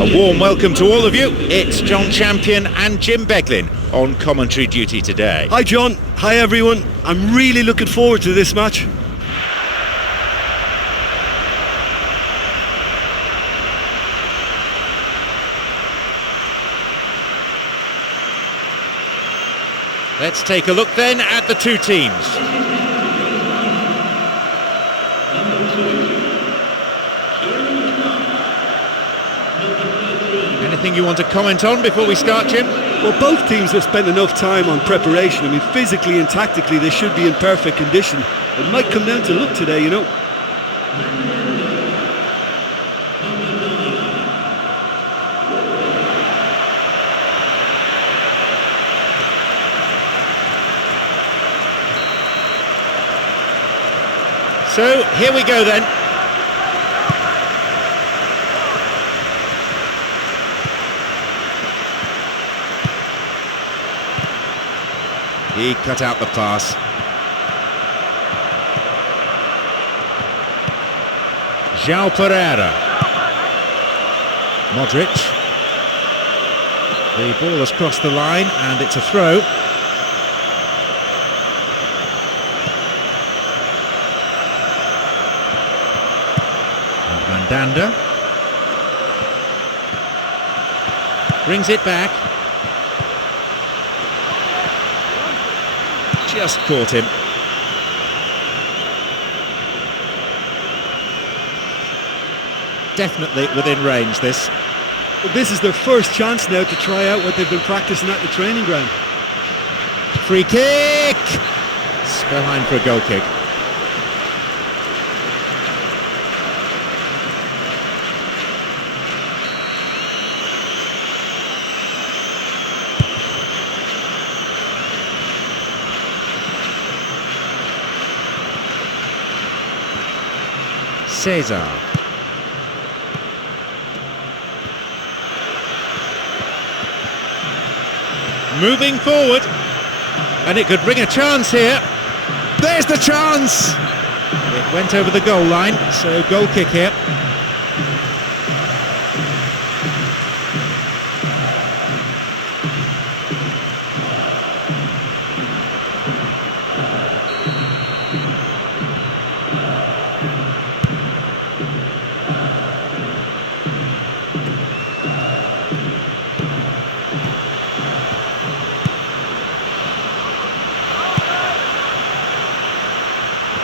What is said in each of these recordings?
A warm welcome to all of you. It's John Champion and Jim Beglin on commentary duty today. Hi John, hi everyone. I'm really looking forward to this match. Let's take a look then at the two teams. Anything you want to comment on before we start, Jim? Well, both teams have spent enough time on preparation. I mean, physically and tactically they should be in perfect condition. It might come down to luck today, you know. So, here we go then. He cut out the pass. João Pereira. Modric. The ball has crossed the line and it's a throw. Mandanda. Brings it back. Just caught him. Definitely within range, this. Well, this is their first chance now to try out what they've been practicing at the training ground. Free kick! It's behind for a goal kick. Cesar. Moving forward, and it could bring a chance here. There's the chance! It went over the goal line, so goal kick here.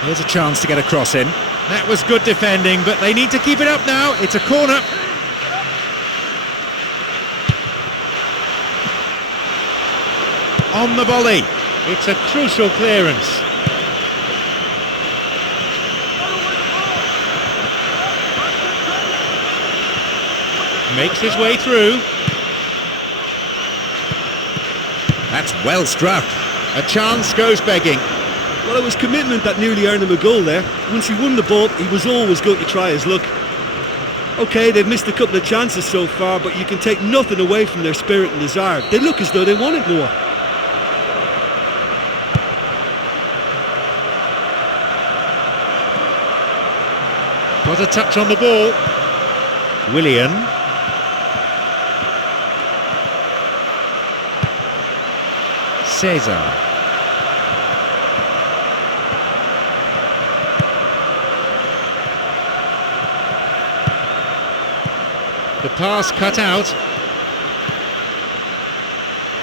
Here's a chance to get a cross in. That was good defending, but they need to keep it up now. It's a corner. On the volley. It's a crucial clearance. Makes his way through. That's well struck. A chance goes begging. Well, it was commitment that nearly earned him a goal there. Once he won the ball, he was always going to try his luck. OK, they've missed a couple of chances so far, but you can take nothing away from their spirit and desire. They look as though they want it more. Got a touch on the ball. Willian. Cesar. The pass cut out.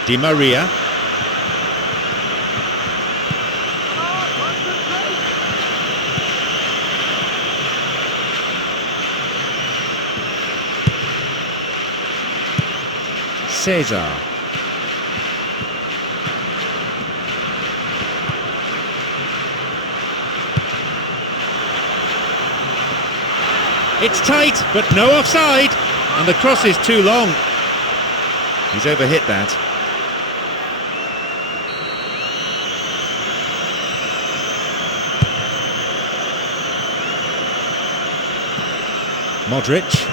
Di Maria. Cesar. It's tight, but no offside. And the cross is too long. He's overhit that. Modric.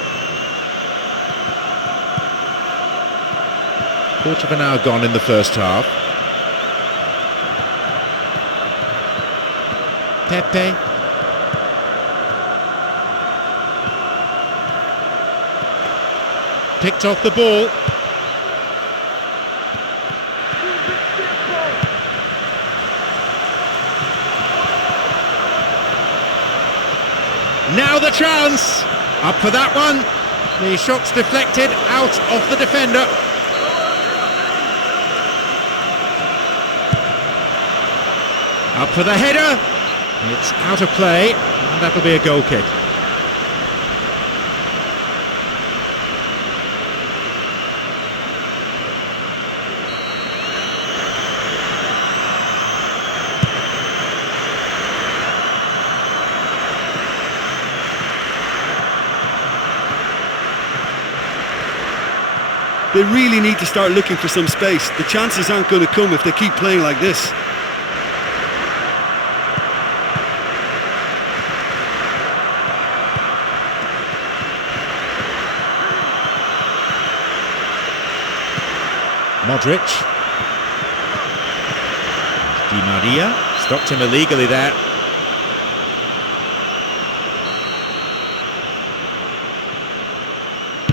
Quarter of an hour gone in the first half. Pepe. Picked off the ball. Now the chance. Up for that one. The shot's deflected out of the defender. Up for the header. It's out of play, and that'll be a goal kick. They really need to start looking for some space. The chances aren't going to come if they keep playing like this. Modric. Di Maria stopped him illegally there.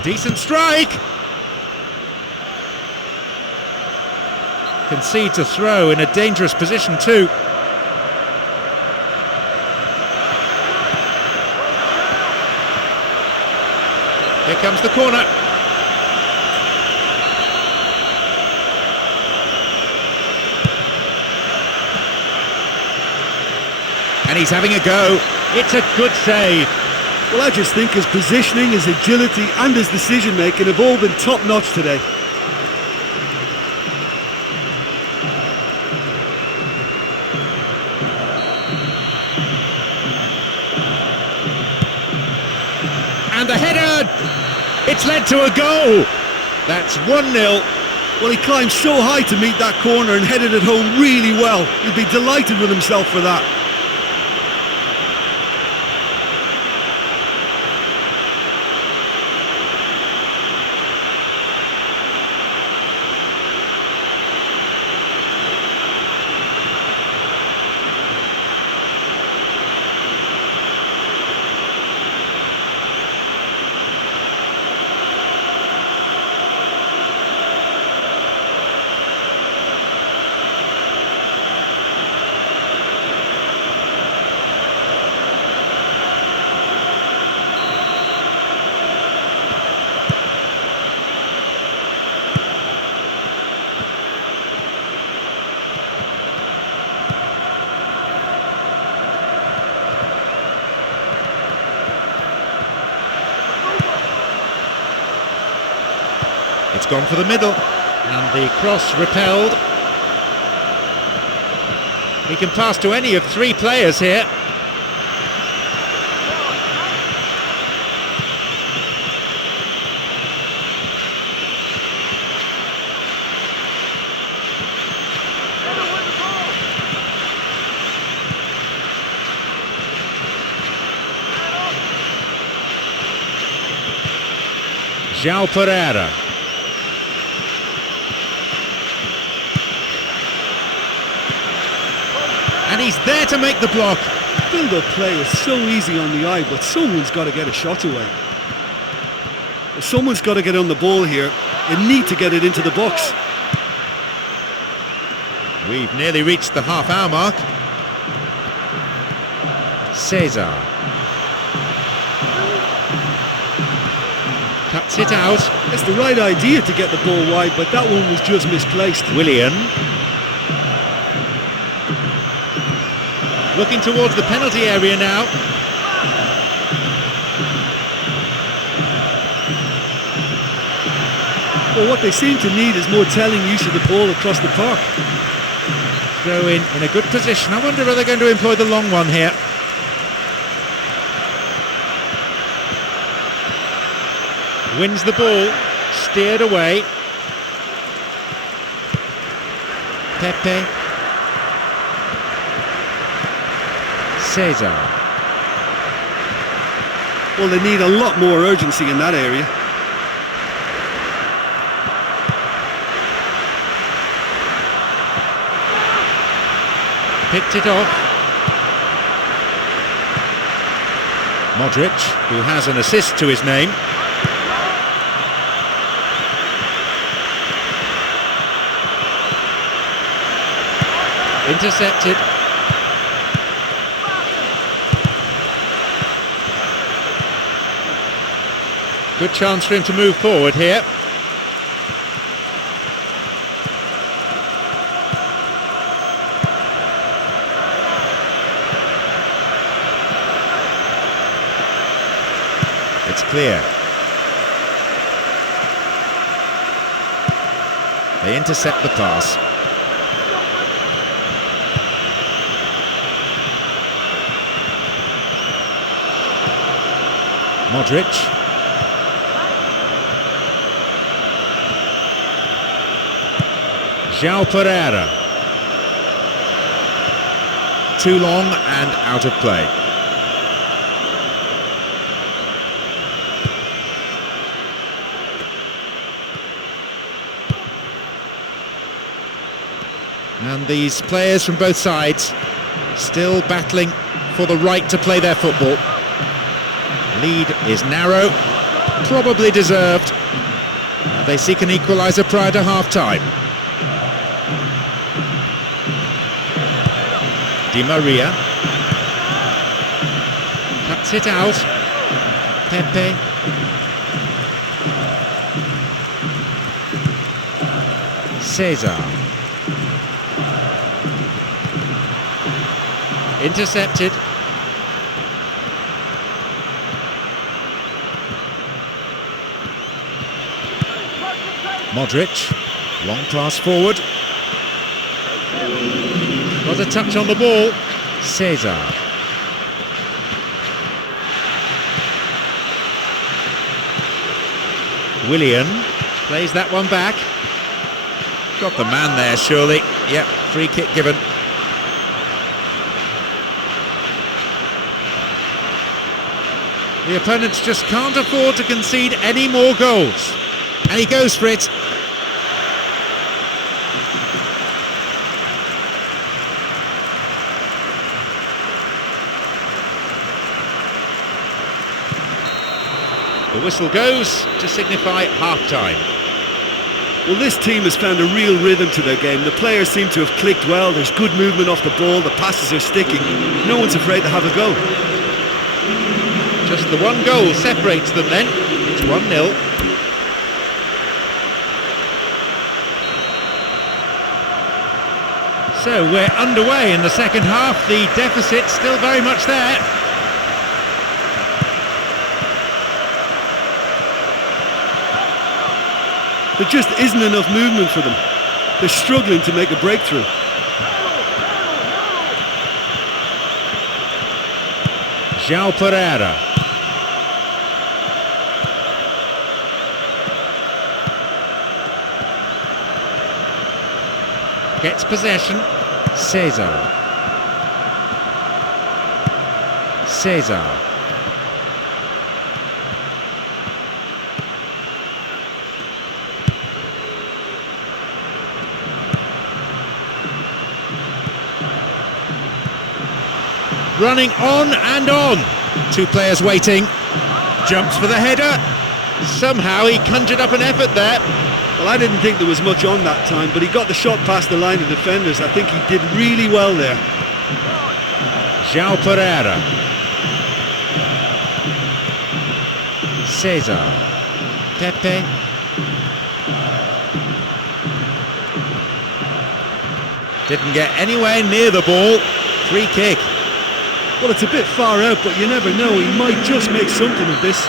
Decent strike. Concedes a throw in a dangerous position too. Here comes the corner. And he's having a go. It's a good save. Well, I just think his positioning, his agility and his decision-making have all been top-notch today. And the header! It's led to a goal! That's 1-0. Well, he climbed so high to meet that corner and headed it home really well. He'd be delighted with himself for that. It's gone for the middle, and the cross repelled. He can pass to any of three players here. João Pereira. And he's there to make the block. Build-up play is so easy on the eye, but someone's got to get a shot away. Someone's got to get on the ball here and need to get it into the box. We've nearly reached the half-hour mark. Cesar. Cuts it out. It's the right idea to get the ball wide, but that one was just misplaced. Willian. Looking towards the penalty area now. Well, what they seem to need is more telling use of the ball across the park. Throw in a good position. I wonder if they're going to employ the long one here. Wins the ball, steered away. Pepe. Cesar. Well, they need a lot more urgency in that area. Picked it off. Modric, who has an assist to his name. Intercepted. Good chance for him to move forward here. It's clear. They intercept the pass. Modric. João Pereira. Too long and out of play. And these players from both sides still battling for the right to play their football. Lead is narrow, probably deserved. They seek an equaliser prior to half-time. Di Maria. Cuts it out. Pepe. Cesar. Intercepted. Modric. Long pass forward. Got a touch on the ball. Cesar. Willian plays that one back. Got the man there, surely. Yep, free kick given. The opponents just can't afford to concede any more goals. And he goes for it. The whistle goes to signify half-time. Well, this team has found a real rhythm to their game. The players seem to have clicked well. There's good movement off the ball. The passes are sticking. No one's afraid to have a go. Just the one goal separates them then. It's 1-0. So we're underway in the second half. The deficit's still very much there. There just isn't enough movement for them. They're struggling to make a breakthrough. João Pereira. Gets possession. Cesar. Cesar. Running on and on. Two players waiting. Jumps for the header. Somehow he conjured up an effort there. Well, I didn't think there was much on that time, but he got the shot past the line of defenders. I think he did really well there. João Pereira. Cesar. Pepe. Didn't get anywhere near the ball. Free kick. Well, it's a bit far out, but you never know. He might just make something of this.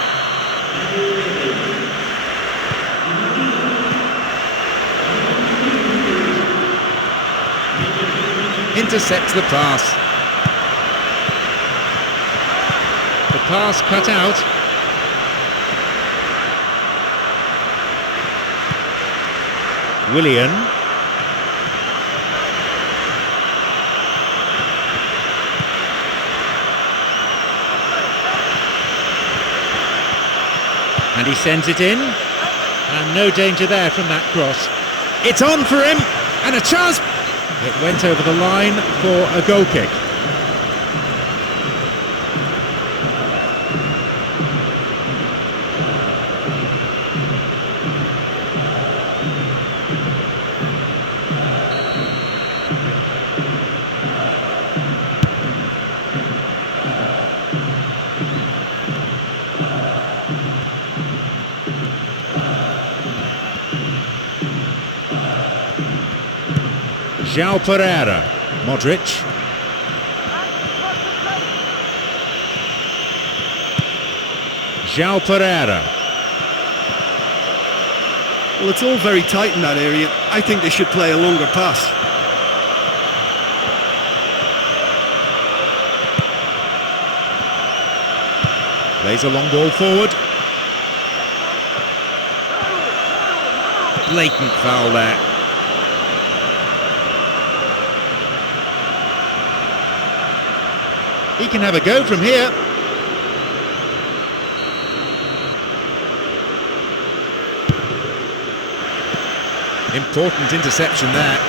Intercepts the pass. The pass cut out. Willian. And he sends it in. And no danger there from that cross. It's on for him, and a chance. It went over the line for a goal kick. João Pereira, Modric. João Pereira. Well, it's all very tight in that area. I think they should play a longer pass. Plays a long ball forward. Blatant foul there. He can have a go from here. Important interception there.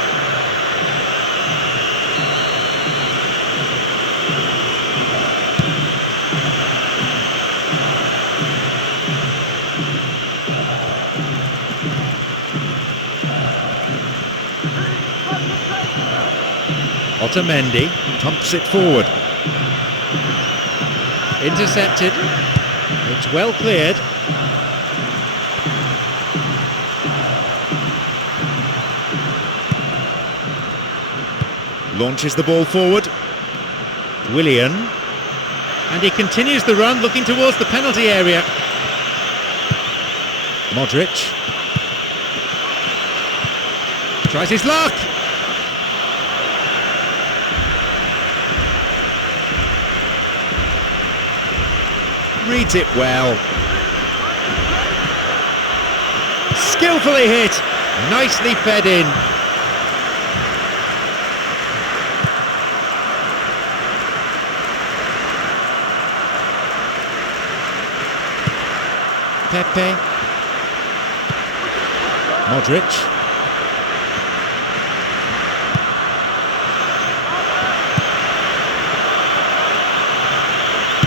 Otamendi pumps it forward. Intercepted. It's well cleared. Launches the ball forward. Willian. And he continues the run, looking towards the penalty area. Modric. Tries his luck. Reads it well. Skillfully hit. Nicely fed in. Pepe. Modric.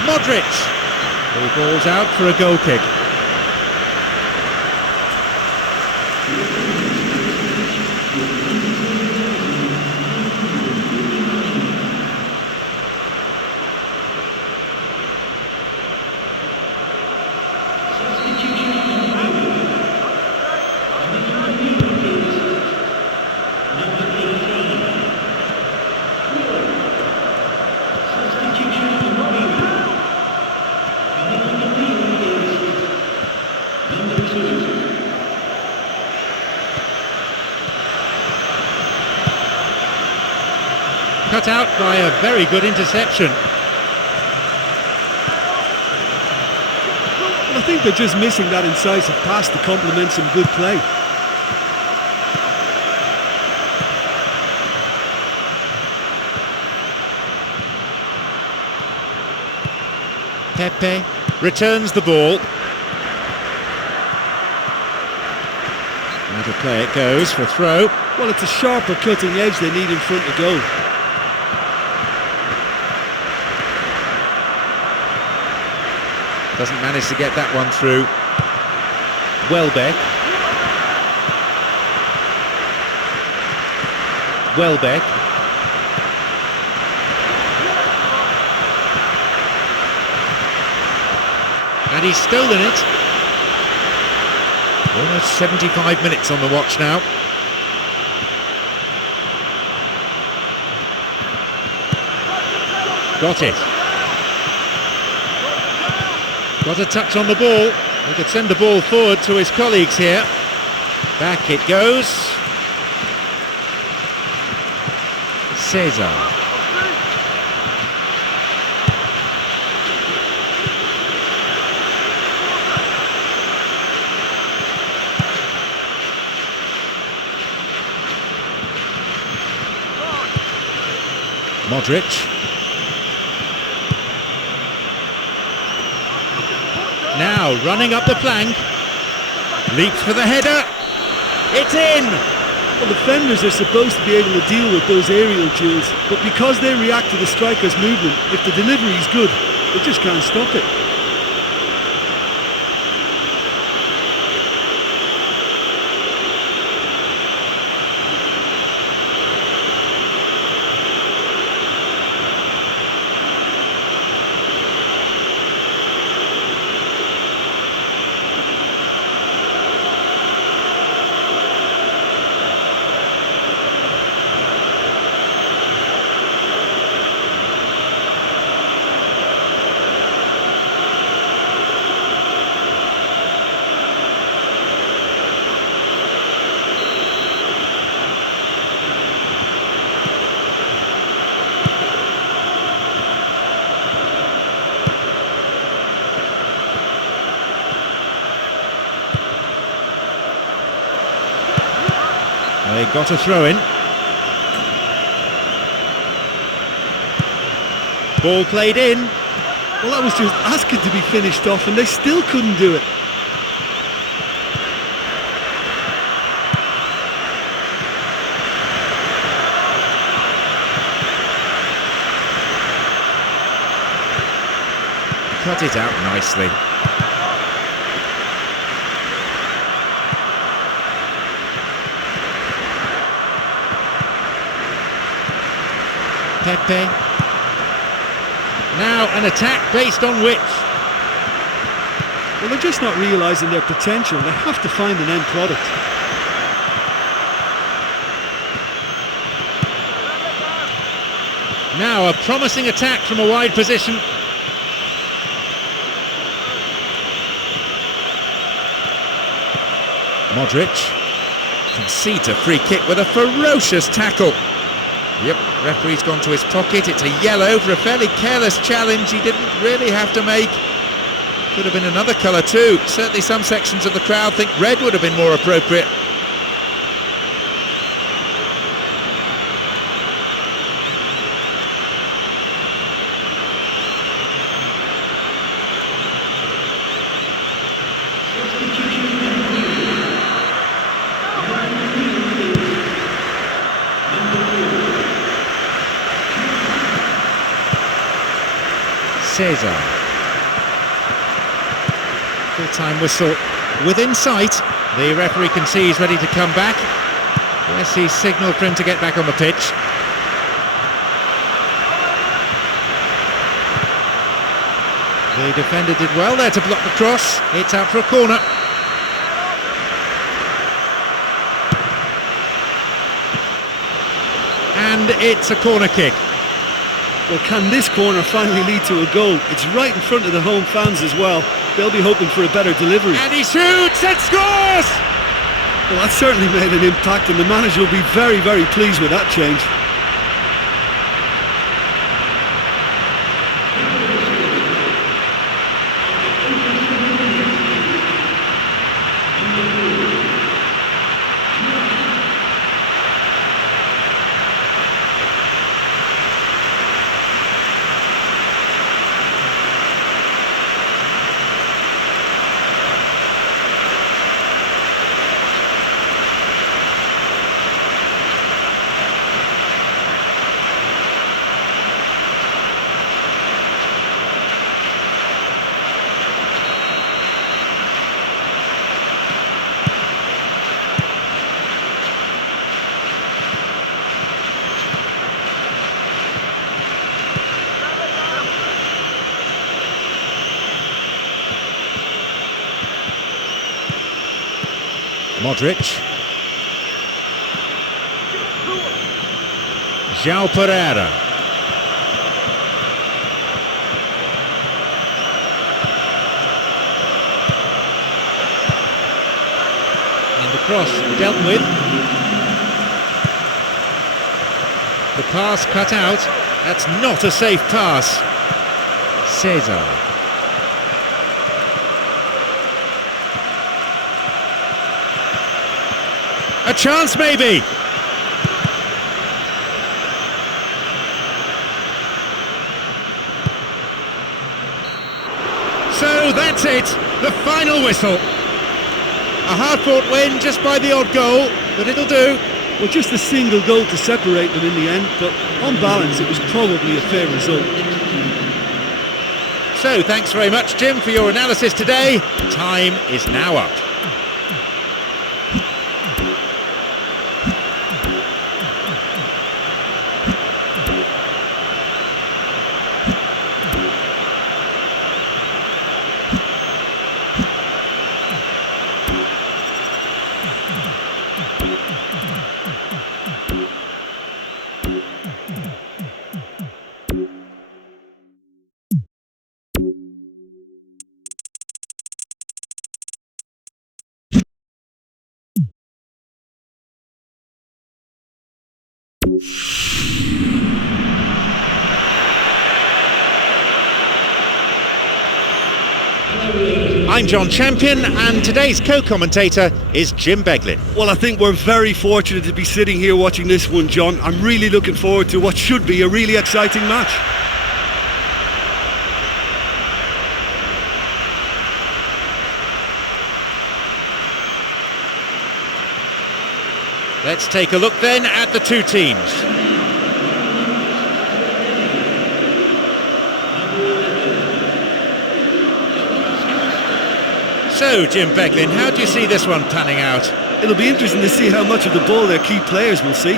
Modric. He balls out for a goal kick. Cut out by a very good interception. Well, I think they're just missing that incisive pass to complement some good play. Pepe returns the ball. Out of play it goes for a throw. Well, it's a sharper cutting edge they need in front of goal. Doesn't manage to get that one through. Welbeck. Welbeck. And he's stolen it. Almost 75 minutes on the watch now. Got it. Got a touch on the ball. He could send the ball forward to his colleagues here. Back it goes. Cesar. Modric. Now running up the flank. Leaps for the header. It's in! Well, defenders are supposed to be able to deal with those aerial duels, but because they react to the striker's movement, if the delivery is good, they just can't stop it. They got a throw in. Ball played in. Well, that was just asking to be finished off, and they still couldn't do it. Cut it out nicely. Pepe. Now an attack based on width. Well, they're just not realising their potential. They have to find an end product. Now a promising attack from a wide position. Modric concedes a free kick with a ferocious tackle. Yep, referee's gone to his pocket. It's a yellow for a fairly careless challenge he didn't really have to make. Could have been another colour too. Certainly some sections of the crowd think red would have been more appropriate. Cesar. Full-time whistle within sight. The referee can see he's ready to come back. Yes, he's signalled for him to get back on the pitch. The defender did well there to block the cross. It's out for a corner. And it's a corner kick. Well, can this corner finally lead to a goal? It's right in front of the home fans as well. They'll be hoping for a better delivery. And he shoots and scores! Well, that certainly made an impact, and the manager will be very, very pleased with that change. Modric. João Pereira. And the cross dealt with. The pass cut out. That's not a safe pass. Cesar. A chance maybe. So that's it, the final whistle. A hard-fought win just by the odd goal, but it'll do. Well, just a single goal to separate them in the end, but on balance it was probably a fair result. So thanks very much, Jim, for your analysis today. Time is now up. I'm John Champion, and today's co-commentator is Jim Beglin. Well, I think we're very fortunate to be sitting here watching this one, John. I'm really looking forward to what should be a really exciting match. Let's take a look then at the two teams. So, Jim Beglin, how do you see this one panning out? It'll be interesting to see how much of the ball their key players will see.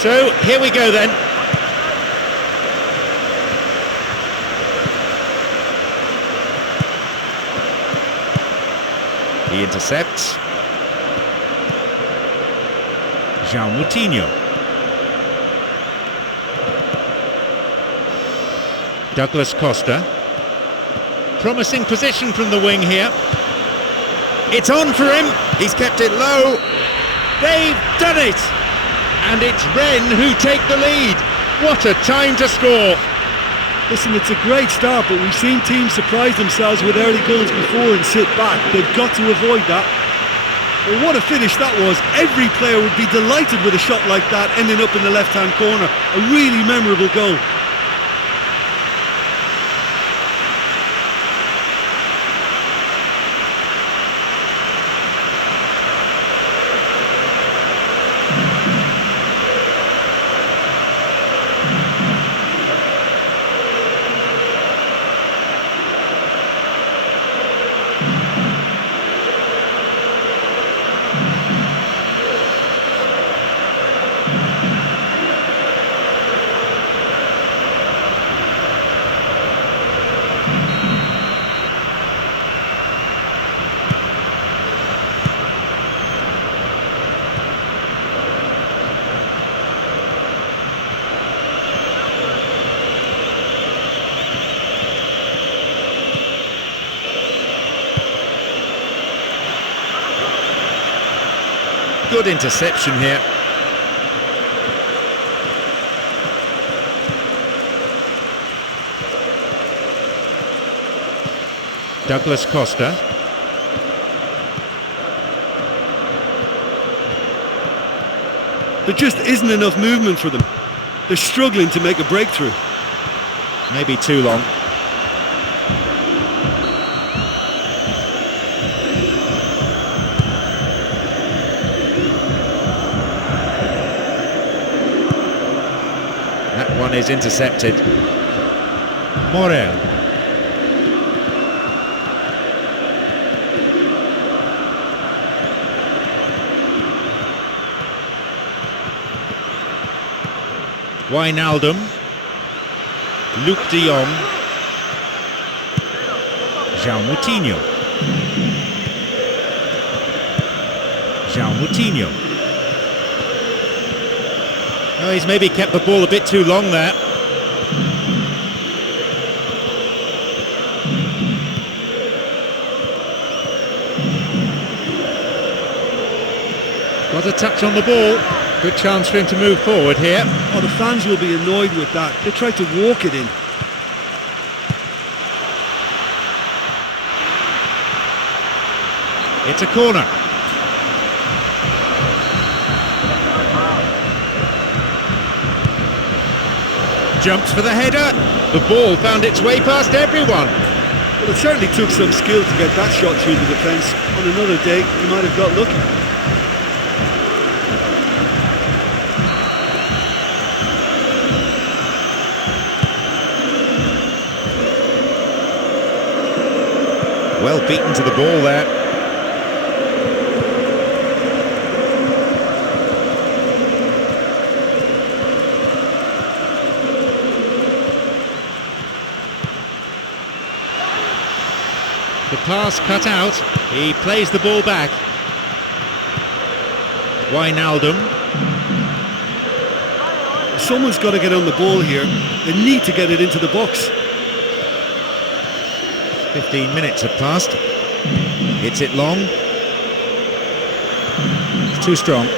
So, here we go then. He intercepts. João Moutinho. Douglas Costa. Promising position from the wing here. It's on for him. He's kept it low. They've done it. And it's Rennes who take the lead. What a time to score. Listen, it's a great start, but we've seen teams surprise themselves with early goals before and sit back. They've got to avoid that. Well, what a finish that was. Every player would be delighted with a shot like that ending up in the left-hand corner. A really memorable goal. Good interception here. Douglas Costa. There just isn't enough movement for them. They're struggling to make a breakthrough. Maybe too long. That one is intercepted. Morel. Wijnaldum. Luc de Jong. João Moutinho. João Moutinho. Oh, he's maybe kept the ball a bit too long there. Got a touch on the ball. Good chance for him to move forward here. Oh, the fans will be annoyed with that. They tried to walk it in. It's a corner. Jumps for the header. The ball found its way past everyone. Well, it certainly took some skill to get that shot through the defence. On another day, he might have got lucky. Well beaten to the ball there. The pass cut out. He plays the ball back. Wijnaldum. Someone's got to get on the ball here. They need to get it into the box. 15 minutes have passed. Hits it long. It's too strong.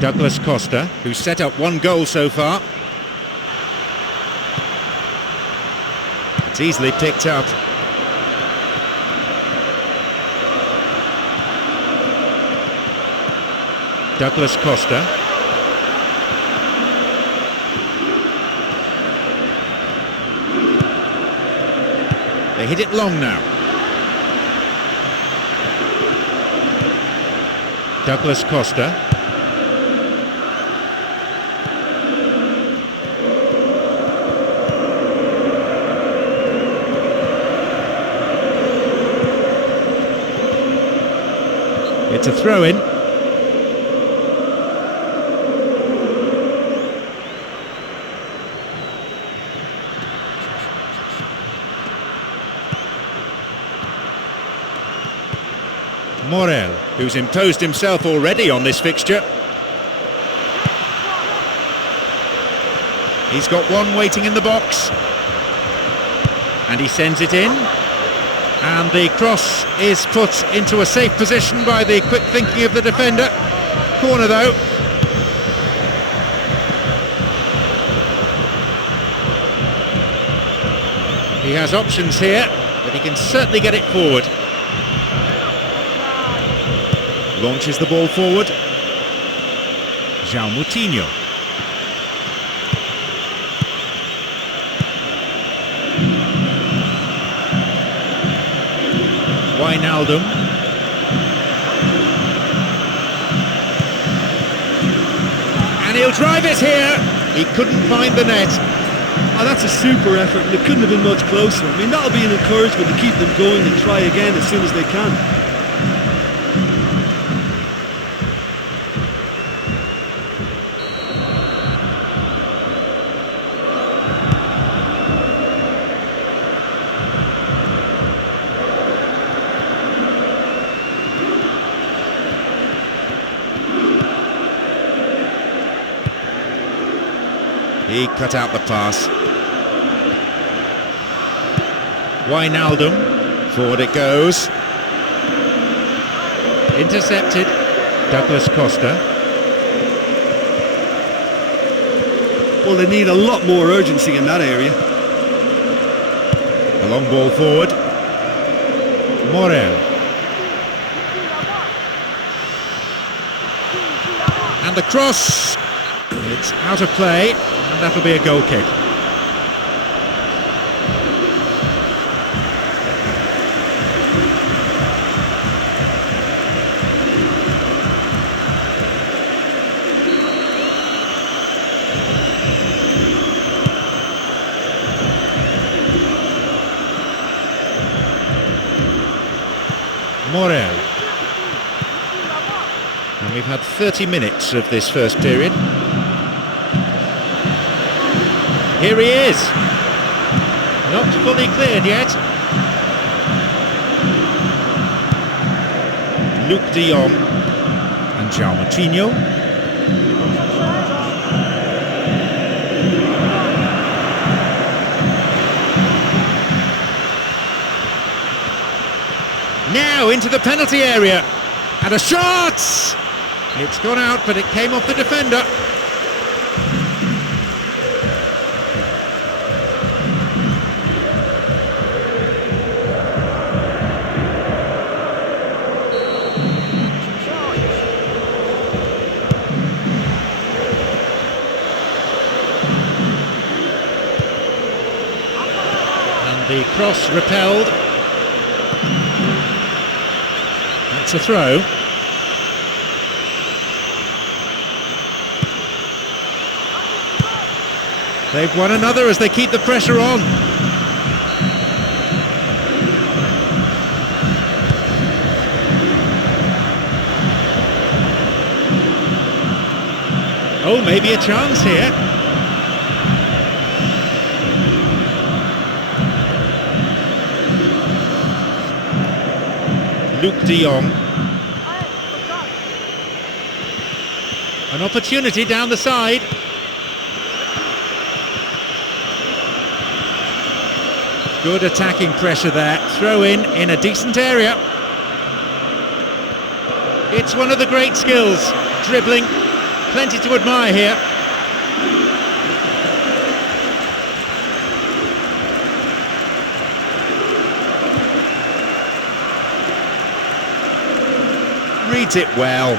Douglas Costa, who's set up one goal so far. It's easily picked up. Douglas Costa. They hit it long now. Douglas Costa. It's a throw-in. Morel, who's imposed himself already on this fixture. He's got one waiting in the box. And he sends it in. And the cross is put into a safe position by the quick thinking of the defender. Corner though. He has options here, but he can certainly get it forward. Launches the ball forward. João Moutinho. Wijnaldum. And he'll drive it here. He couldn't find the net. Oh, that's a super effort, and it couldn't have been much closer. I mean, that'll be an encouragement to keep them going and try again as soon as they can. He cut out the pass. Wijnaldum. Forward it goes. Intercepted. Douglas Costa. Well, they need a lot more urgency in that area. A long ball forward. Morel. And the cross. It's out of play, and that'll be a goal kick. Morel. And we've had 30 minutes of this first period. Here he is. Not fully cleared yet. Luc de Jong and João Moutinho. Now into the penalty area. And a shot! It's gone out, but it came off the defender. The cross repelled. That's a throw. They've won another as they keep the pressure on. Oh, maybe a chance here. Luke de Jong. An opportunity down the side. Good attacking pressure there. Throw in a decent area. It's one of the great skills. Dribbling. Plenty to admire here. Reads it well.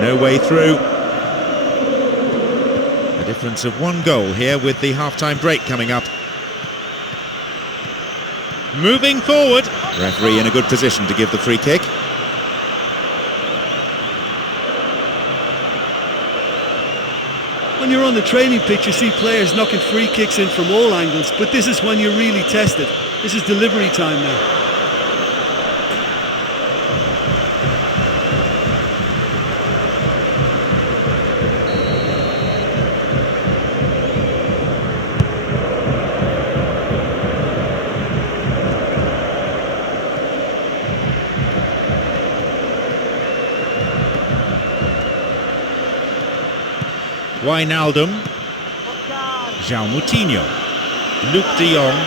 No way through. A difference of 1 goal here with the half-time break coming up. Moving forward. Referee in a good position to give the free kick. When you're on the training pitch, you see players knocking free kicks in from all angles, but this is when you're really tested. This is delivery time now. Wijnaldum, João Moutinho, Luke de Jong,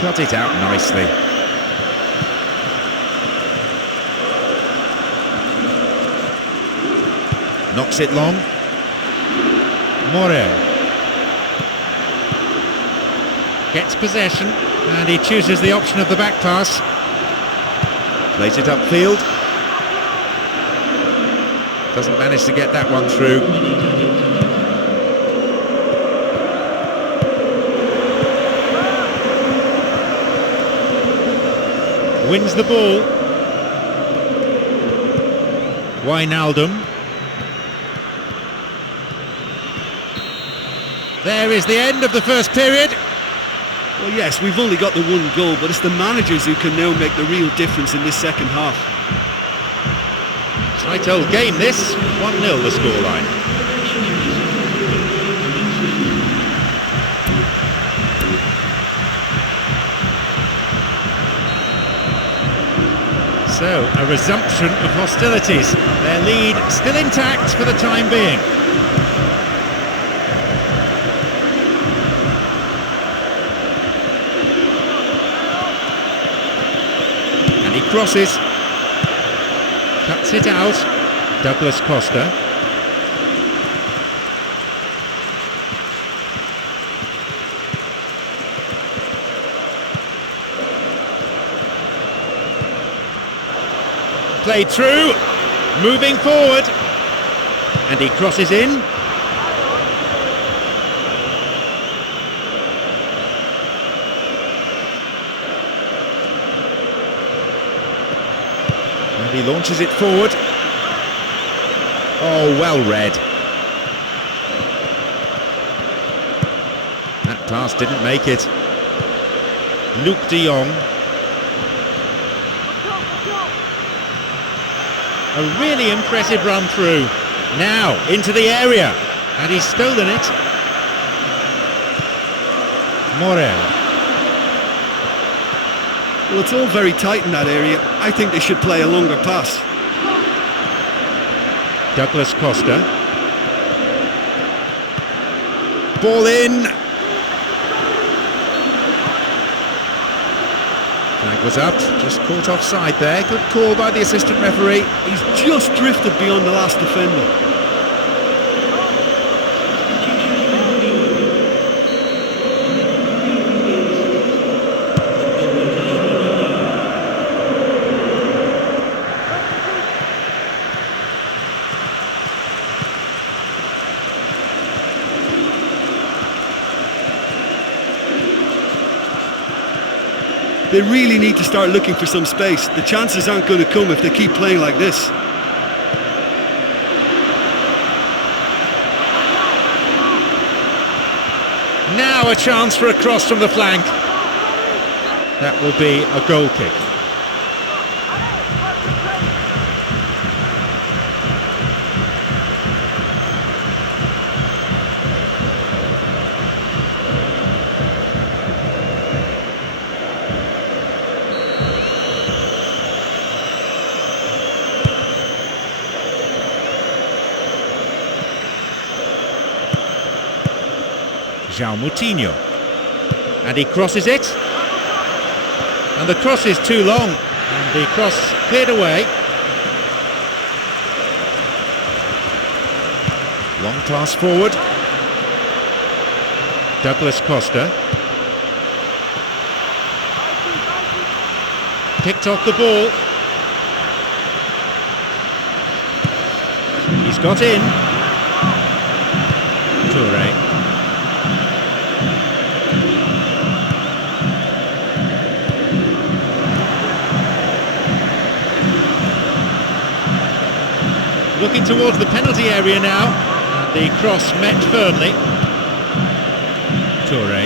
cut it out nicely. Knocks it long. Morel gets possession and he chooses the option of the back pass. Plays it upfield. Doesn't manage to get that one through. Wins the ball. Wijnaldum. There is the end of the first period. Well, yes, we've only got the 1 goal, but it's the managers who can now make the real difference in this second half. Tight old game this, 1-0 the scoreline. So, a resumption of hostilities. Their lead still intact for the time being. And he crosses. Cuts it out. Douglas Costa. Played through. Moving forward. And he crosses in. And he launches it forward. Oh, well read. That pass didn't make it. Luke de Jong. A really impressive run through. Now, into the area. And he's stolen it. Morel. Well, it's all very tight in that area. I think they should play a longer pass. Douglas Costa. Ball in. Flag was up, just caught offside there. Good call by the assistant referee. He's just drifted beyond the last defender. They really need to start looking for some space. The chances aren't going to come if they keep playing like this. Now a chance for a cross from the flank. That will be a goal kick. João Moutinho, and he crosses it, and the cross is too long, and the cross cleared away. Long pass forward. Douglas Costa picked off the ball. He's got in. Toure. Looking towards the penalty area now, and the cross met firmly. Toure.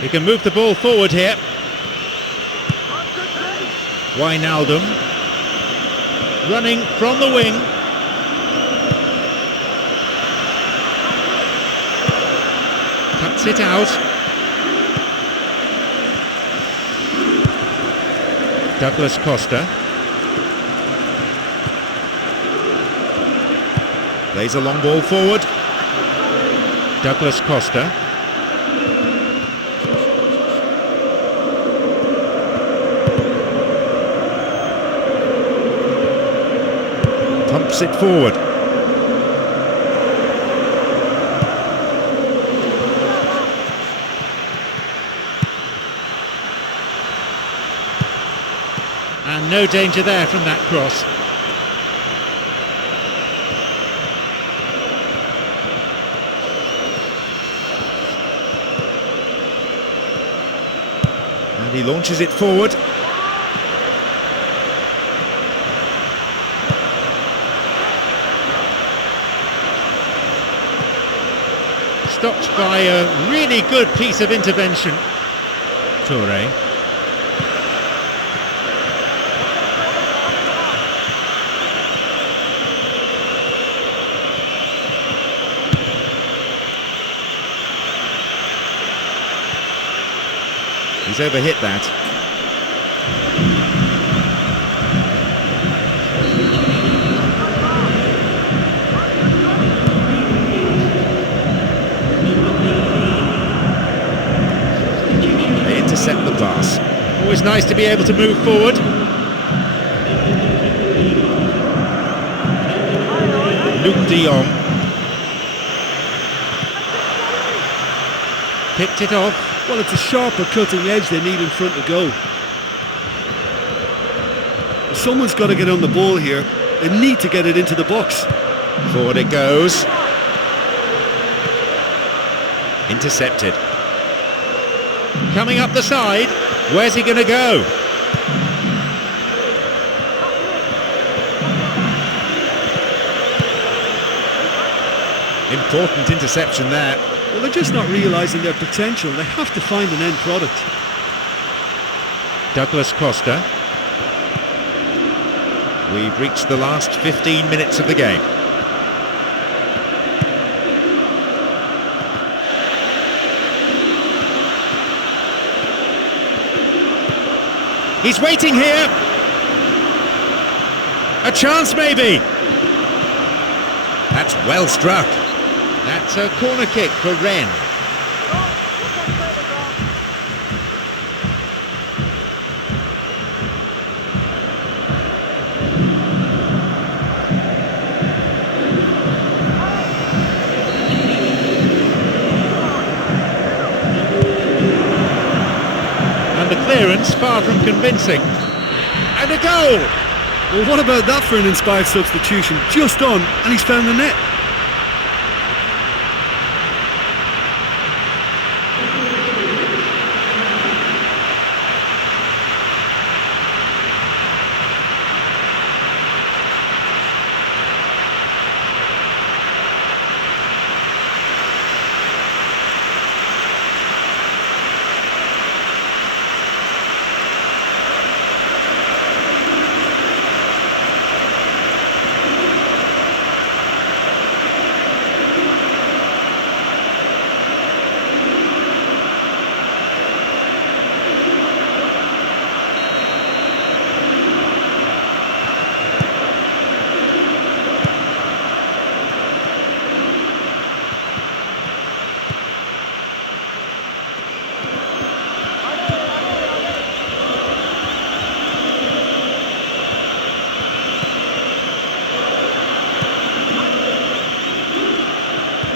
He can move the ball forward here. Wijnaldum running from the wing. Cuts it out. Douglas Costa. Plays a long ball forward. Douglas Costa. Pumps it forward. And no danger there from that cross. And he launches it forward. Stopped by a really good piece of intervention. Toure. He's overhit that. They intercept the pass. Always nice to be able to move forward. Luke de Jong. Picked it off. Well, it's a sharper cutting edge they need in front of goal. Someone's got to get on the ball here. They need to get it into the box. Forward it goes. Intercepted. Coming up the side. Where's he going to go? Important interception there. Well, they're just not realising their potential. They have to find an end product. Douglas Costa. We've reached the last 15 minutes of the game. He's waiting here. A chance maybe. That's well struck. That's a corner kick for Rennes. And the clearance far from convincing. And a goal! Well, what about that for an inspired substitution? Just on, and he's found the net.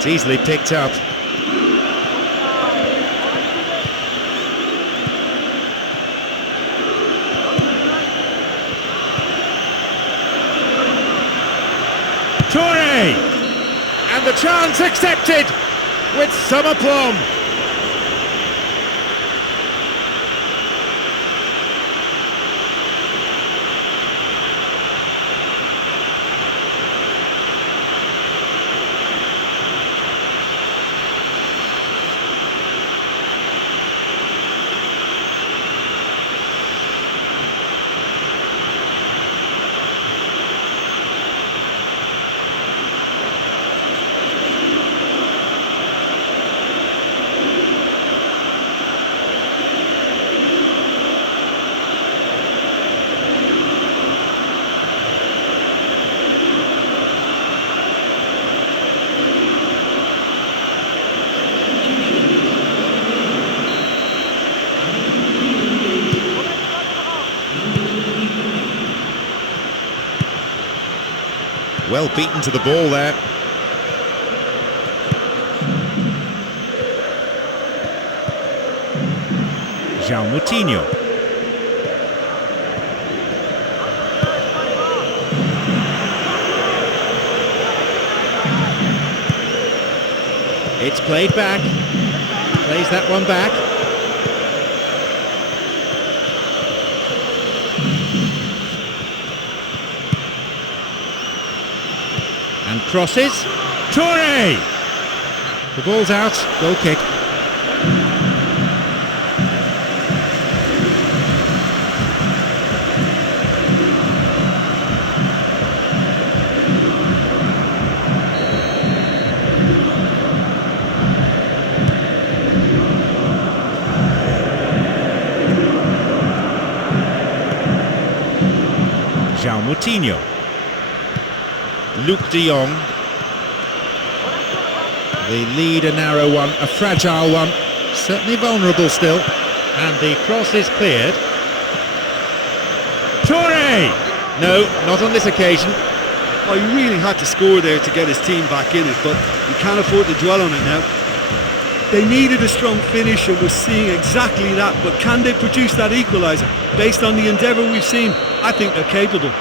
It's easily picked up. Toure! And the chance accepted with some aplomb. Well beaten to the ball there. João Moutinho. It's played back. Plays that one back. And crosses. Toure! The ball's out. Goal kick. João Moutinho. Luc de Jong. The lead a narrow one, a fragile one, certainly vulnerable still. And the cross is cleared. Toure! No, not on this occasion. Oh, he really had to score there to get his team back in it, but he can't afford to dwell on it now. They needed a strong finish and we're seeing exactly that, but can they produce that equaliser? Based on the endeavour we've seen, I think they're capable.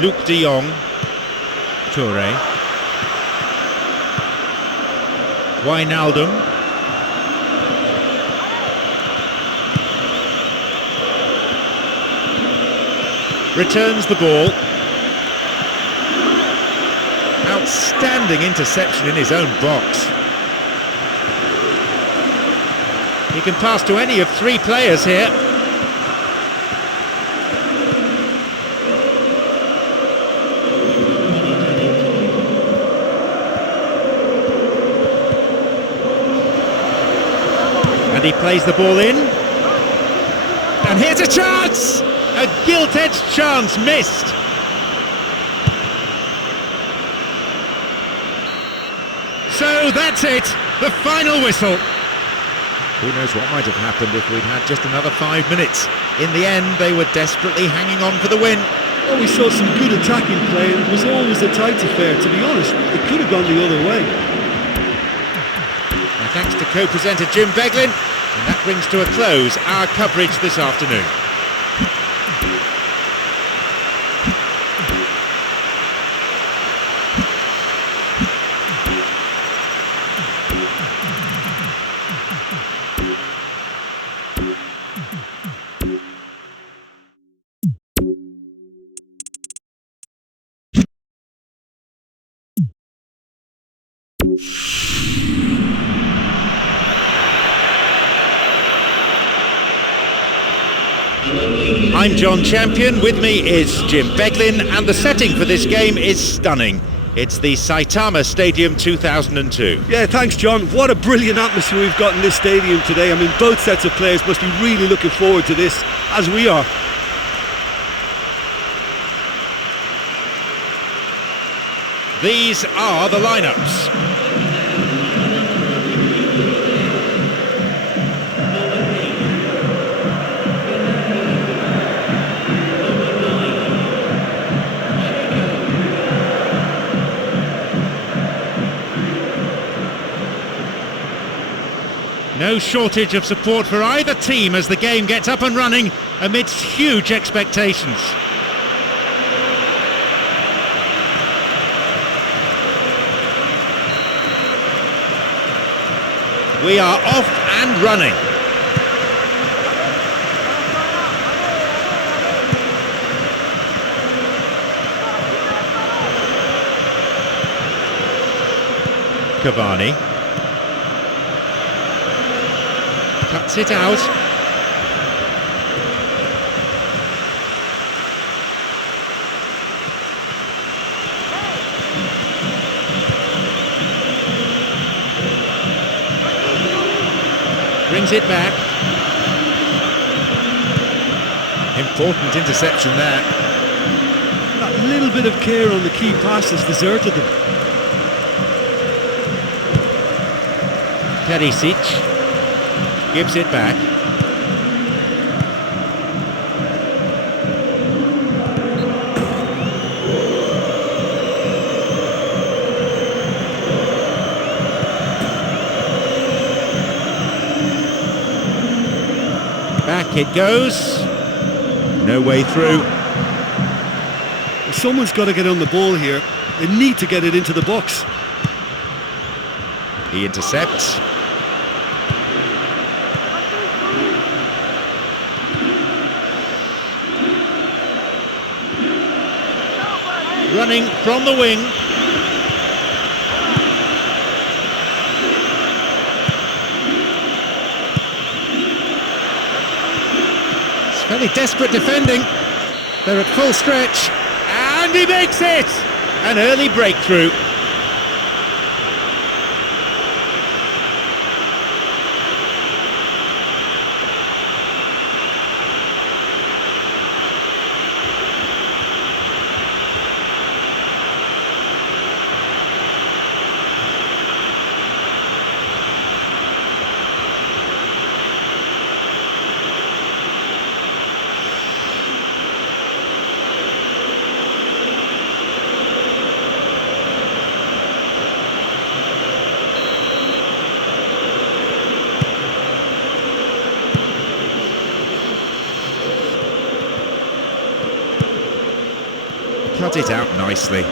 Luc de Jong. Toure. Wijnaldum. Returns the ball. Outstanding interception in his own box. He can pass to any of three players here. And he plays the ball in. And here's a chance! A gilt-edged chance missed. So that's it, the final whistle. Who knows what might have happened if we'd had just another 5 minutes. In the end, they were desperately hanging on for the win. Oh, we saw some good attacking play and it was always a tight affair. To be honest, it could have gone the other way. Now, thanks to co-presenter Jim Beglin, and that brings to a close our coverage this afternoon. I'm John Champion, with me is Jim Beglin, and the setting for this game is stunning. It's the Saitama Stadium 2002. Yeah, thanks John. What a brilliant atmosphere we've got in this stadium today. I mean, both sets of players must be really looking forward to this, as we are. These are the lineups. No shortage of support for either team as the game gets up and running amidst huge expectations. We are off and running. Cavani cuts it out. Brings it back. Important interception there. That little bit of care on the key pass has deserted them. Perisic gives it back. Back it goes. No way through. Someone's got to get on the ball here. They need to get it into the box. He intercepts. Running from the wing. It's fairly desperate defending. They're at full stretch. And he makes it! An early breakthrough. Cut it out nicely.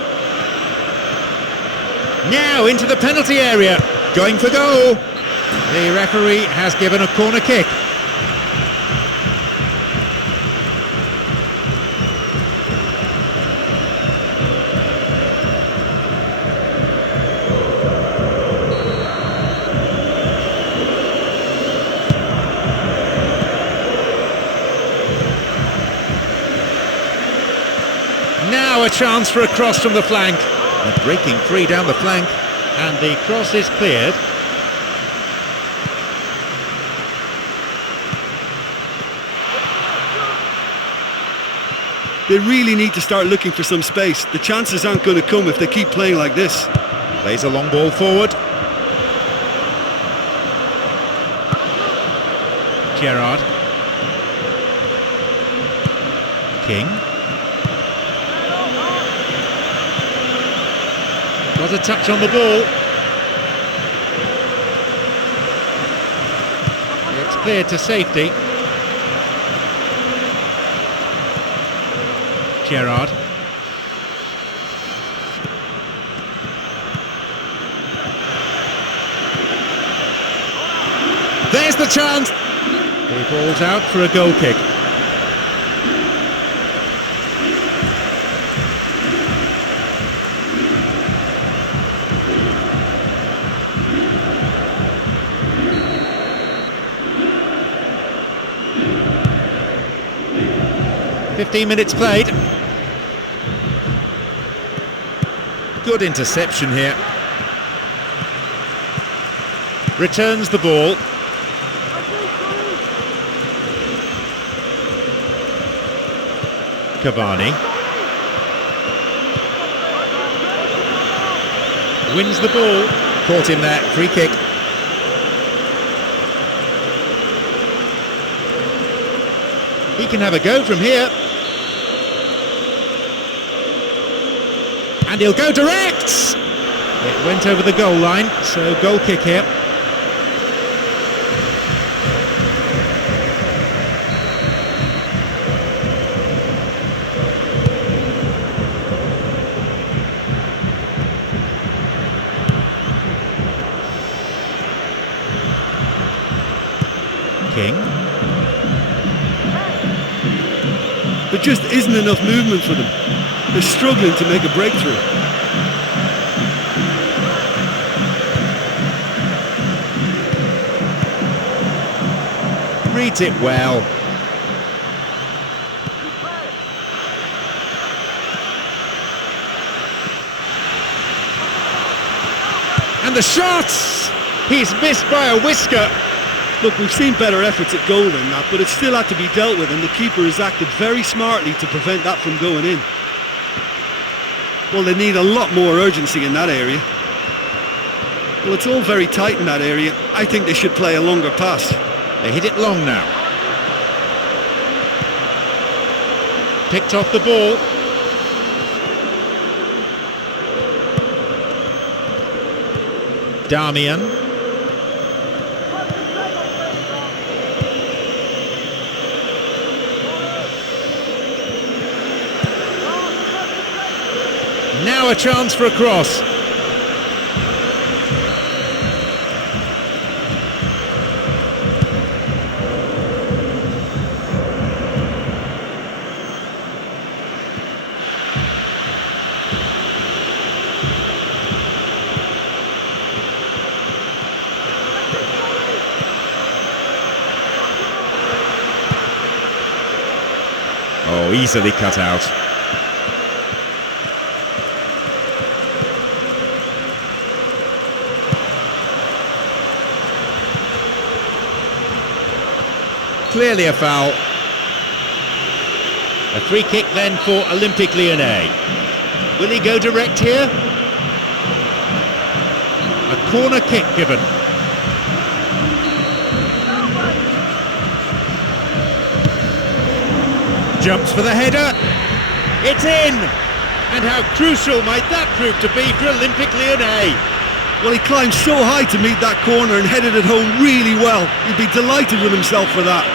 Now into the penalty area, going for goal. The referee has given a corner kick. Now a chance for a cross from the flank. They're breaking free down the flank, and the cross is cleared. They really need to start looking for some space. The chances aren't going to come if they keep playing like this. Plays a long ball forward. Gerrard. King. Got a touch on the ball. It's cleared to safety. Gerrard. There's the chance. He ball's out for a goal kick. "15 minutes played." Good interception here. Returns the ball. Cavani. Wins the ball. Caught him there. Free kick. He can have a go from here. And he'll go direct! It went over the goal line, so goal kick here. There just isn't enough movement for them. They're struggling to make a breakthrough. Reads it well. And the shots! He's missed by a whisker. Look, we've seen better efforts at goal than that, but it still had to be dealt with, and the keeper has acted very smartly to prevent that from going in. Well, they need a lot more urgency in that area. Well, it's all very tight in that area. I think they should play a longer pass. They hit it long now. Picked off the ball. Damian. Now a chance for a cross. Oh, easily cut out. Clearly a foul. A free kick then for Olympique Lyonnais. Will he go direct here? A corner kick given. Jumps for the header. It's in! And how crucial might that prove to be for Olympique Lyonnais? Well, he climbed so high to meet that corner and headed it home really well. He'd be delighted with himself for that.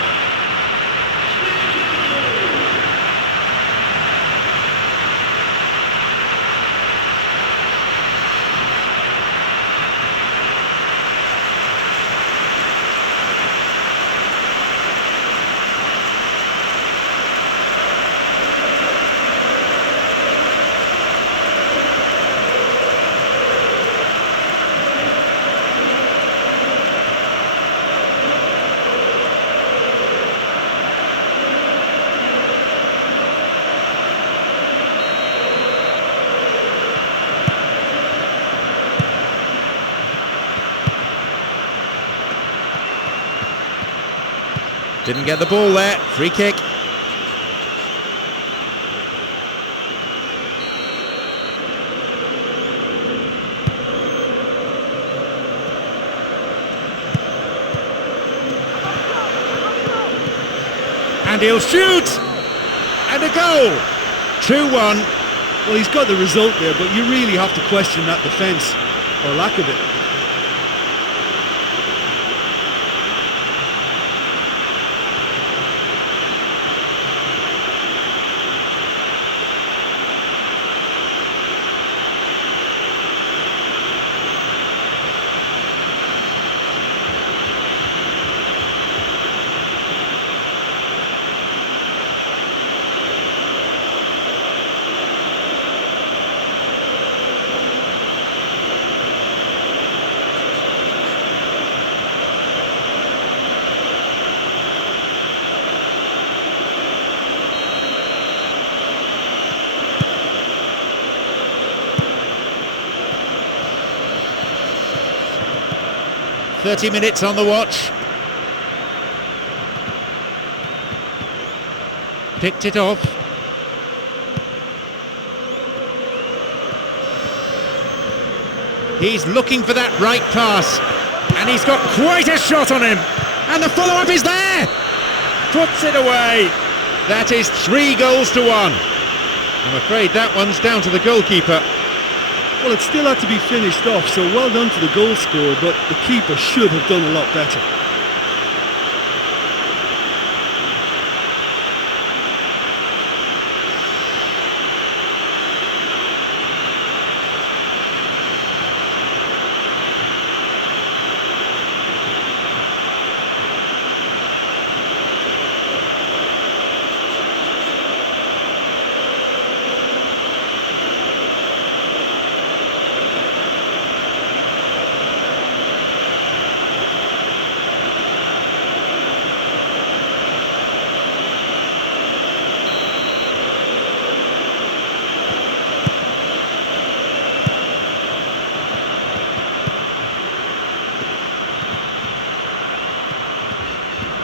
Didn't get the ball there. Free kick. And he'll shoot! And a goal! 2-1. Well, he's got the result there, but you really have to question that defence, or lack of it. "30 minutes on the watch." Picked it off. He's looking for that right pass, and he's got quite a shot on him, and the follow-up is there! Puts it away. That is 3-1. I'm afraid that one's down to the goalkeeper. Well, it still had to be finished off, so well done to the goal scorer, but the keeper should have done a lot better.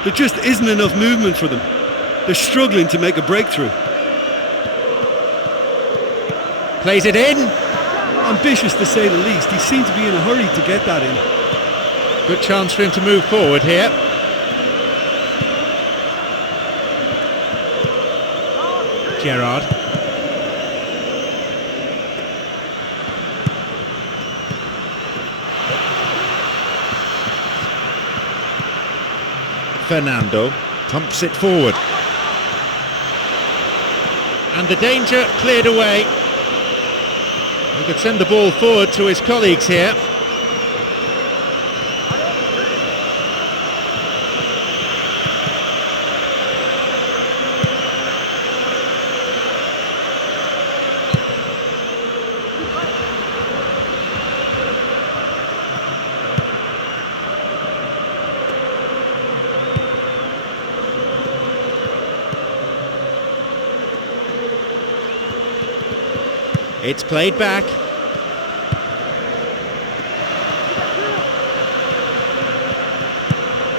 There just isn't enough movement for them. They're struggling to make a breakthrough. Plays it in. Ambitious to say the least. He seemed to be in a hurry to get that in. Good chance for him to move forward here. Gerrard. Fernando pumps it forward. And the danger cleared away. He could send the ball forward to his colleagues here. It's played back.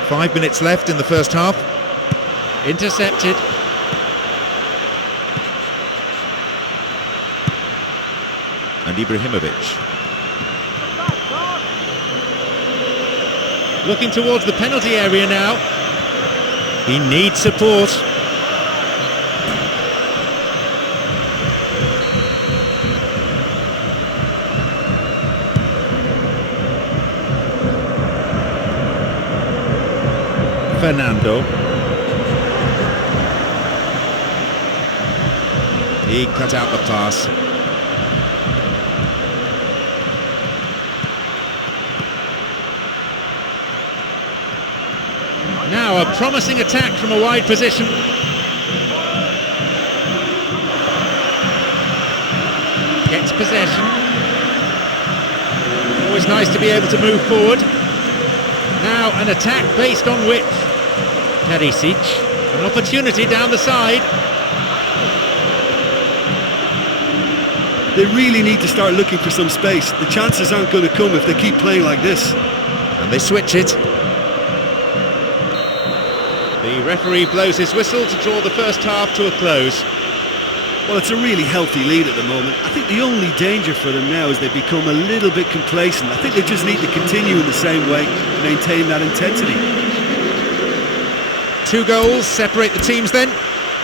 Five minutes left in the first half. Intercepted. And Ibrahimovic. Looking towards the penalty area now. He needs support. Fernando. He cut out the pass. Now a promising attack from a wide position. Gets possession. Always nice to be able to move forward. Now an attack based on width. Perisic, an opportunity down the side. They really need to start looking for some space. The chances aren't going to come if they keep playing like this. And they switch it. The referee blows his whistle to draw the first half to a close. Well, it's a really healthy lead at the moment. I think the only danger for them now is they become a little bit complacent. I think they just need to continue in the same way, maintain that intensity. 2 goals separate the teams then.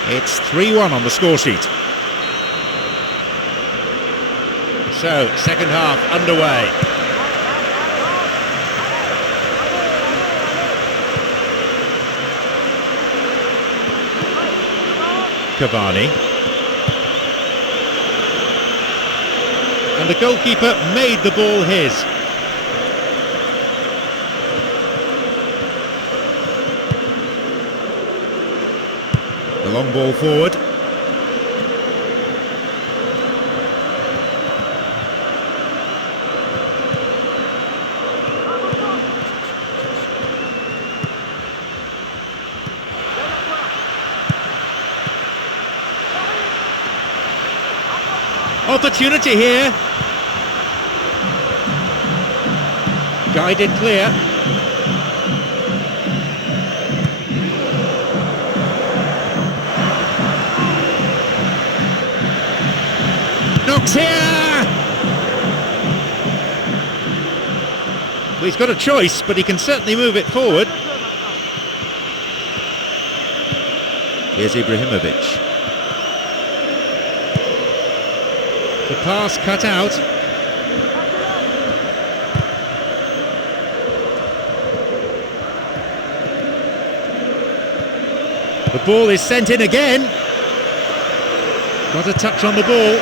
It's 3-1 on the score sheet. So, second half underway. Cavani. And the goalkeeper made the ball his. The long ball forward. Opportunity here. Guided clear. Knocks here. Well, he's got a choice, but he can certainly move it forward. Here's Ibrahimovic. The pass cut out. The ball is sent in again. Got a touch on the ball.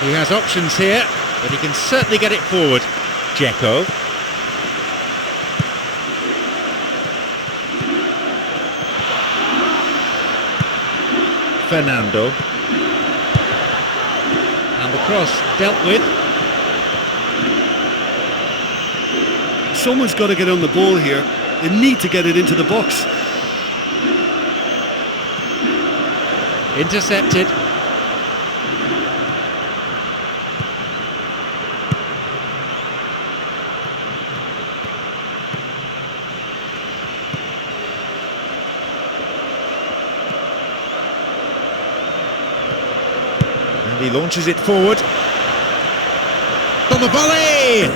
He has options here, but he can certainly get it forward. Dzeko. Fernando. And the cross dealt with. Someone's got to get on the ball here. They need to get it into the box. Intercepted. He launches it forward. On the volley!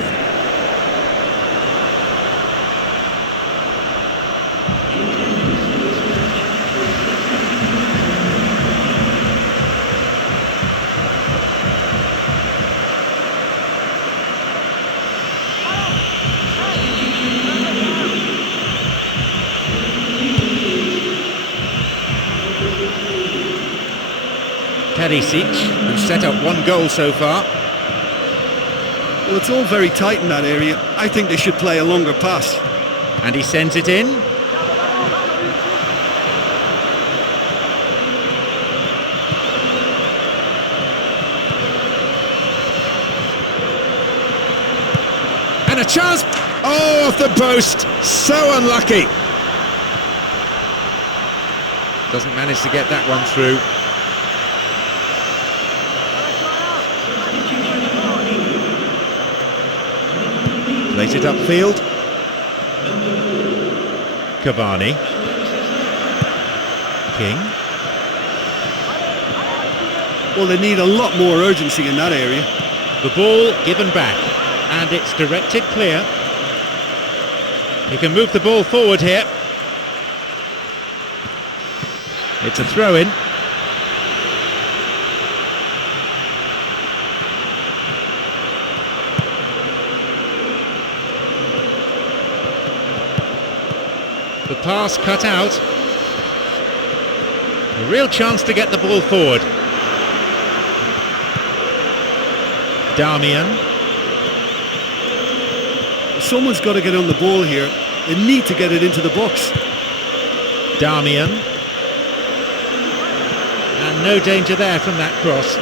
Perisic, who's set up one goal so far. Well, it's all very tight in that area. I think they should play a longer pass. And he sends it in. And a chance! Oh, off the post! So unlucky! Doesn't manage to get that one through. Plays it upfield. Cavani. King. Well, they need a lot more urgency in that area. The ball given back, and it's directed clear. He can move the ball forward here. It's a throw-in. The pass cut out. A real chance to get the ball forward. Damian. Someone's got to get on the ball here. They need to get it into the box. Damian. And no danger there from that cross.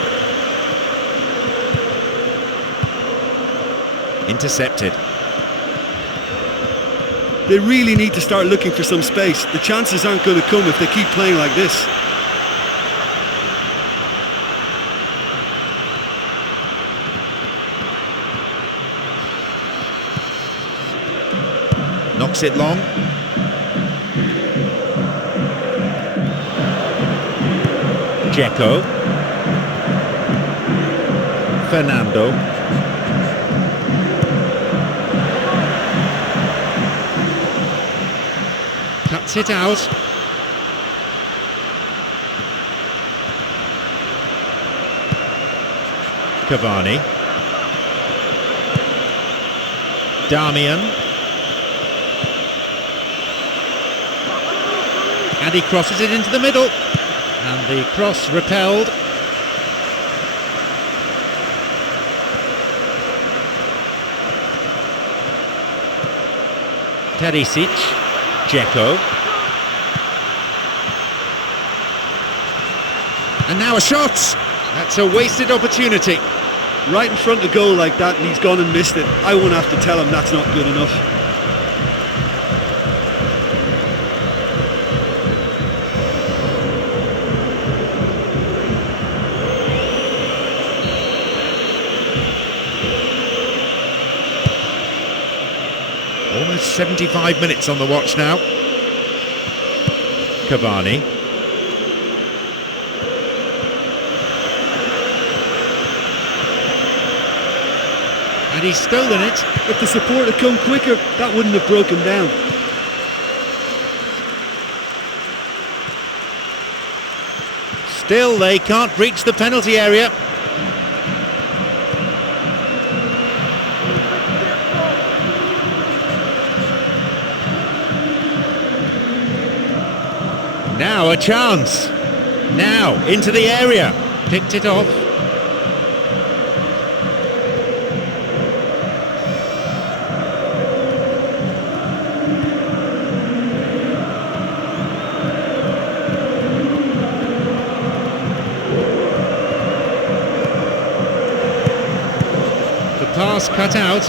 Intercepted. They really need to start looking for some space. The chances aren't going to come if they keep playing like this. Knocks it long. Dzeko. Fernando. Cuts it out. Cavani. Damian. And he crosses it into the middle. And the cross repelled. Perisic. Dzeko. And now a shot. That's a wasted opportunity. Right in front of goal like that, and he's gone and missed it. I won't have to tell him that's not good enough. Almost 75 minutes on the watch now. Cavani. And he's stolen it. If the support had come quicker, that wouldn't have broken down. Still, they can't reach the penalty area. Now a chance. Now into the area. Picked it off. The pass cut out.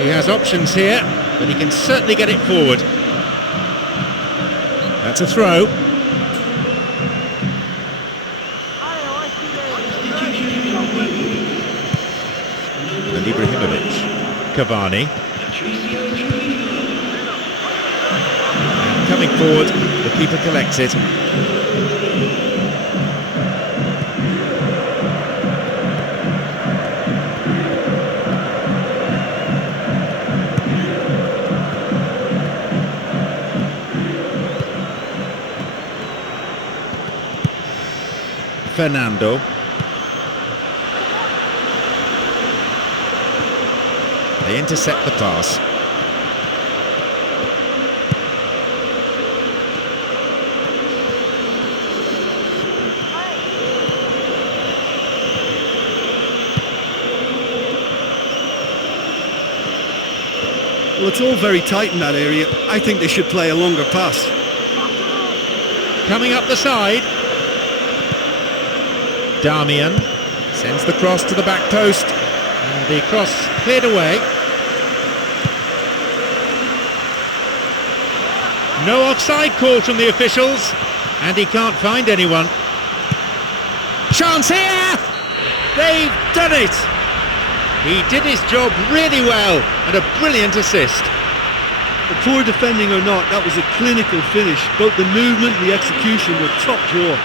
He has options here, but he can certainly get it forward. That's a throw. Ibrahimovic. Cavani. And coming forward, the keeper collects it. Fernando. They intercept the pass. Well, it's all very tight in that area. I think they should play a longer pass. Coming up the side. Damian sends the cross to the back post. And the cross cleared away. No offside call from the officials. And he can't find anyone. Chance here! They've done it! He did his job really well, and a brilliant assist. The poor defending or not, that was a clinical finish. Both the movement and the execution were top drawer.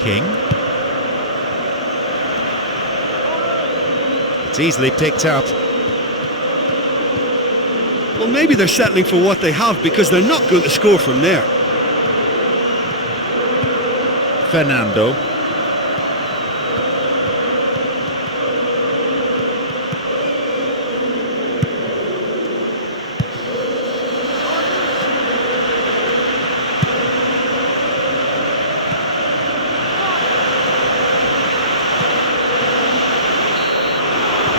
King. It's easily picked up. Well, maybe they're settling for what they have because they're not going to score from there. Fernando.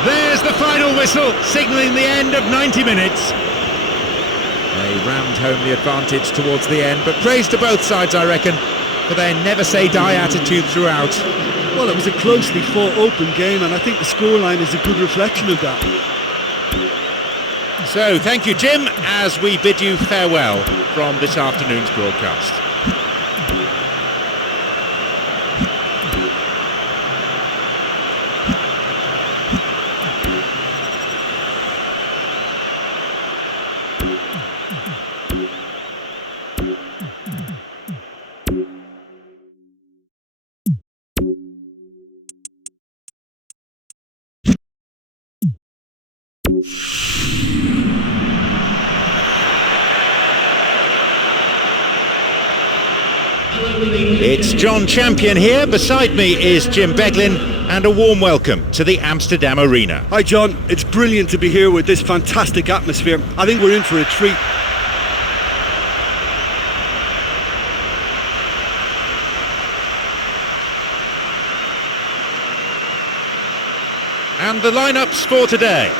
There's the final whistle, signalling the end of 90 minutes. They rammed home the advantage towards the end, but praise to both sides, I reckon, for their never-say-die attitude throughout. Well, it was a closely fought open game, and I think the scoreline is a good reflection of that. So, thank you, Jim, as we bid you farewell from this afternoon's broadcast. It's John Champion here, beside me is Jim Beglin, and a warm welcome to the Amsterdam Arena. Hi John, it's brilliant to be here with this fantastic atmosphere. I think we're in for a treat. And the lineups for today.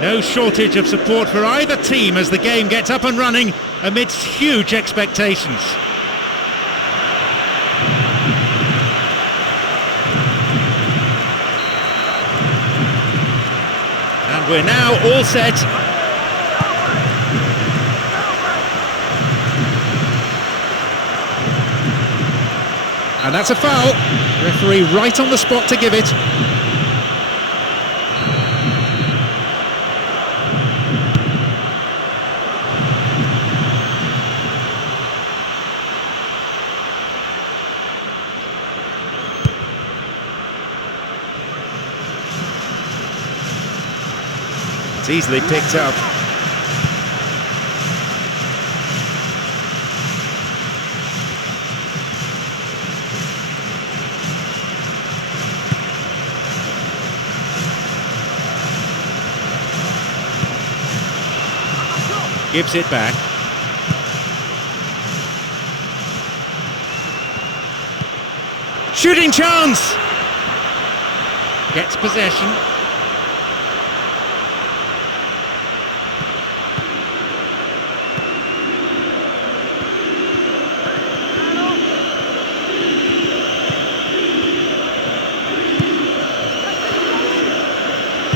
No shortage of support for either team as the game gets up and running amidst huge expectations. And we're now all set. And that's a foul. Referee right on the spot to give it. It's easily picked up. Gives it back. Shooting chance! Gets possession.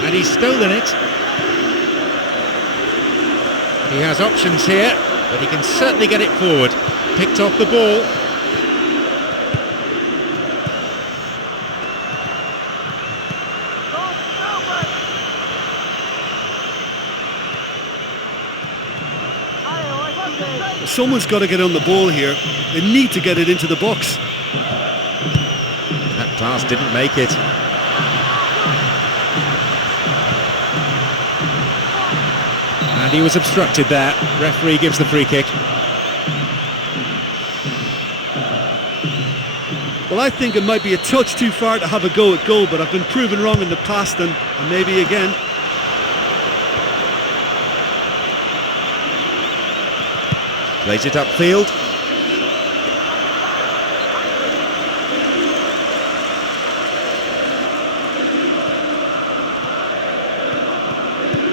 And he's stolen it. He has options here, but he can certainly get it forward. Picked off the ball. Someone's got to get on the ball here. They need to get it into the box. That pass didn't make it. And he was obstructed there. Referee gives the free kick. Well, I think it might be a touch too far to have a go at goal, but I've been proven wrong in the past and maybe again. Plays it upfield.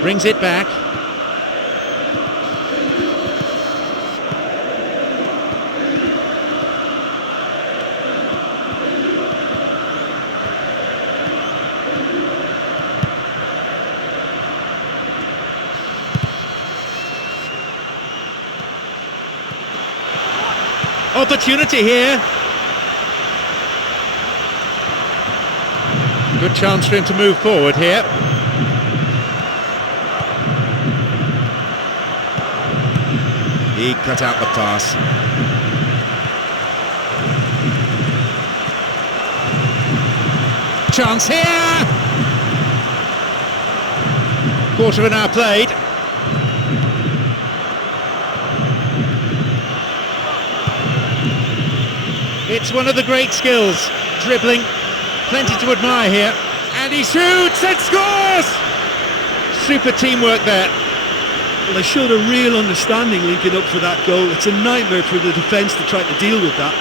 Brings it back. Opportunity here. Good chance for him to move forward here. He cut out the pass. Chance here! Quarter of an hour played. It's one of the great skills, dribbling, plenty to admire here, and he shoots and scores! Super teamwork there. Well, they showed a real understanding linking up for that goal. It's a nightmare for the defence to try to deal with that.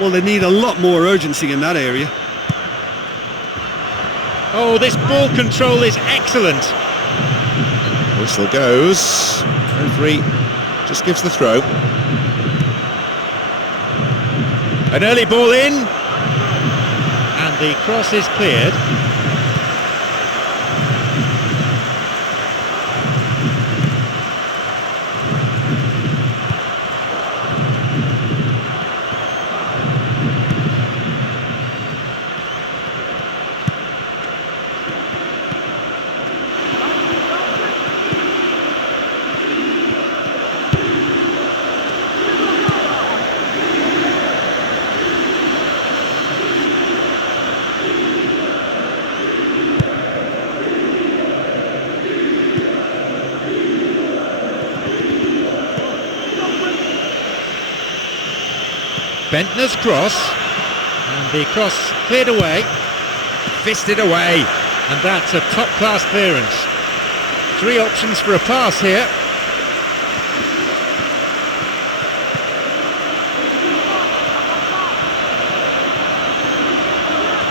Well, they need a lot more urgency in that area. Oh, this ball control is excellent. Whistle goes. Referee just gives the throw. An early ball in. And the cross is cleared. Bentner's cross, and the cross cleared away, fisted away, and that's a top-class clearance. Three options for a pass here.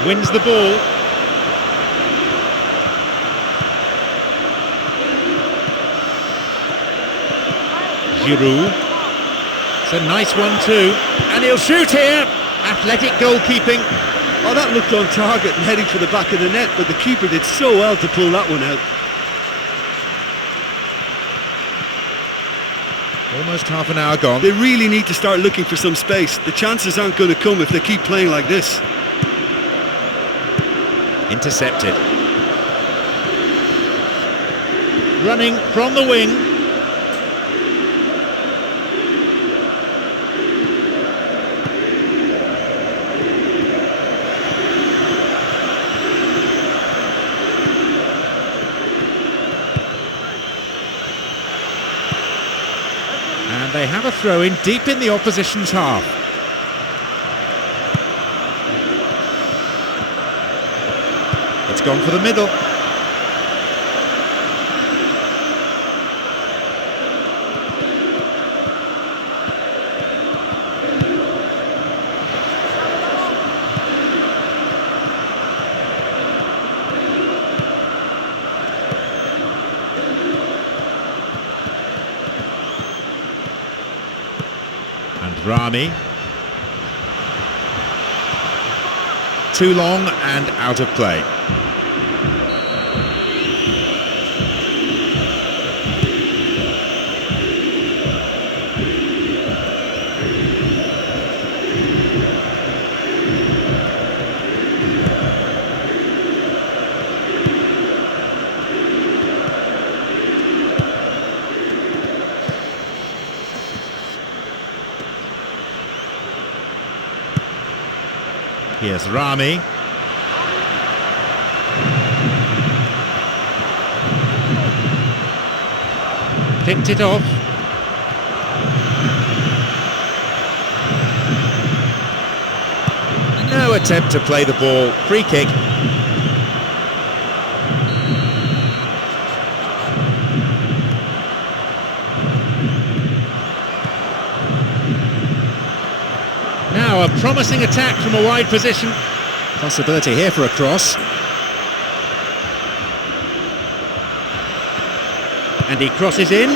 Wins the ball. Giroud. It's a nice one too. And he'll shoot here. Athletic goalkeeping. Oh, that looked on target and heading for the back of the net, but the keeper did so well to pull that one out. Almost half an hour gone. They really need to start looking for some space. The chances aren't going to come if they keep playing like this. Intercepted. Running from the wing. And they have a throw-in deep in the opposition's half. It's gone for the middle. And Rami. Too long and out of play. Here's Rami. Picked it off. No attempt to play the ball. Free kick. Now a promising attack from a wide position. Possibility here for a cross. And he crosses in.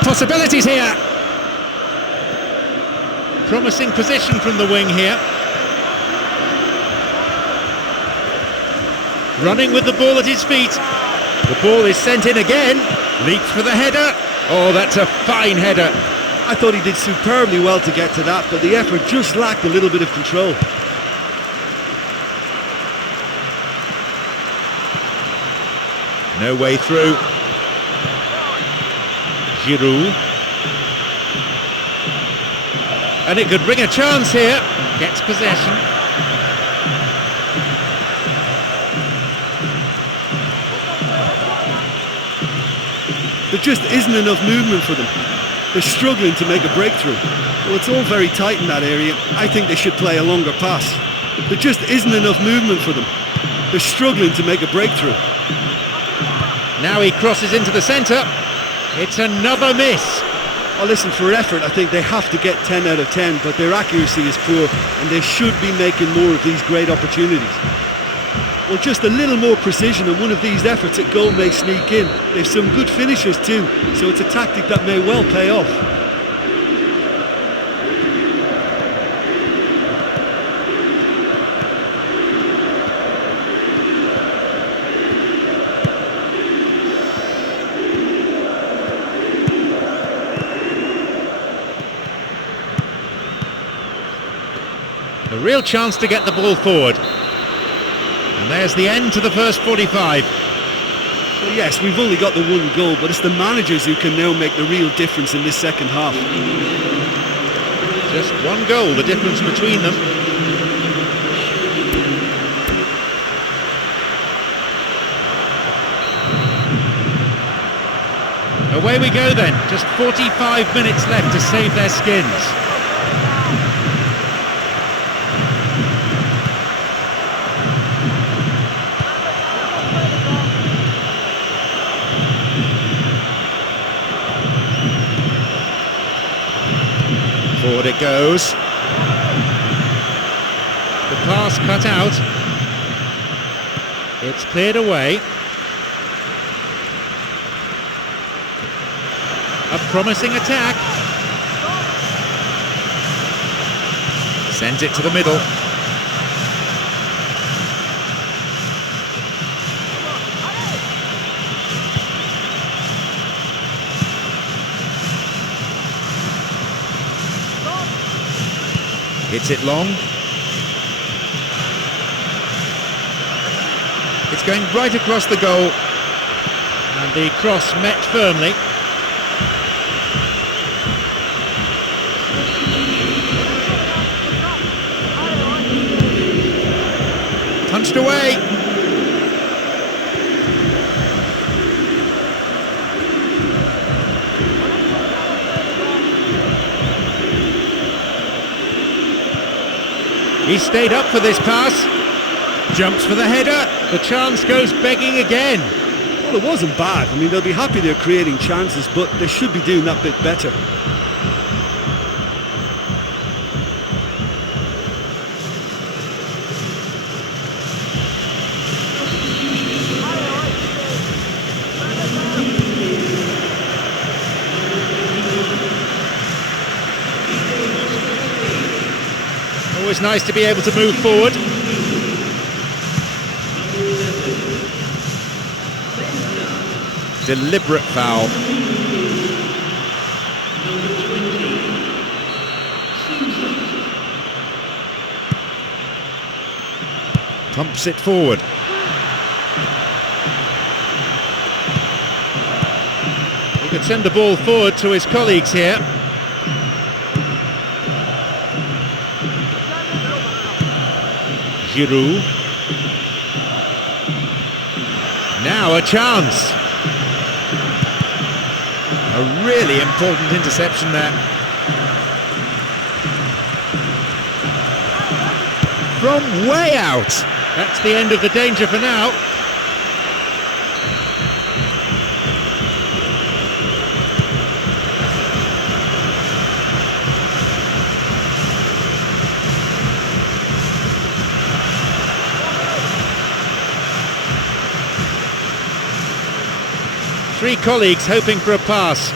Possibilities here. Promising position from the wing here. Running with the ball at his feet. The ball is sent in again. Leaps for the header. Oh, that's a fine header. I thought he did superbly well to get to that, but the effort just lacked a little bit of control. No way through. Giroud. And it could bring a chance here. Gets possession. There just isn't enough movement for them. They're struggling to make a breakthrough. Well, it's all very tight in that area. I think they should play a longer pass. There just isn't enough movement for them. They're struggling to make a breakthrough. Now he crosses into the centre. It's another miss. Well, listen, for effort, I think they have to get 10 out of 10, but their accuracy is poor, and they should be making more of these great opportunities. Well, just a little more precision and one of these efforts at goal may sneak in. They've some good finishers too, so it's a tactic that may well pay off. A real chance to get the ball forward. And there's the end to the first 45. Well, yes, we've only got the one goal, but it's the managers who can now make the real difference in this second half. Just one goal, the difference between them. Away we go then, just 45 minutes left to save their skins. Forward it goes. The pass cut out. It's cleared away. A promising attack. Sends it to the middle. Hits it long. It's going right across the goal. And the cross met firmly. Punched away. He stayed up for this pass. Jumps for the header. The chance goes begging again. Well, it wasn't bad. I mean, they'll be happy they're creating chances, but they should be doing that bit better. Always nice to be able to move forward. Deliberate foul. Pumps it forward. He could send the ball forward to his colleagues here. Giroud. Now a chance. A really important interception there. From way out. That's the end of the danger for now. Three colleagues hoping for a pass.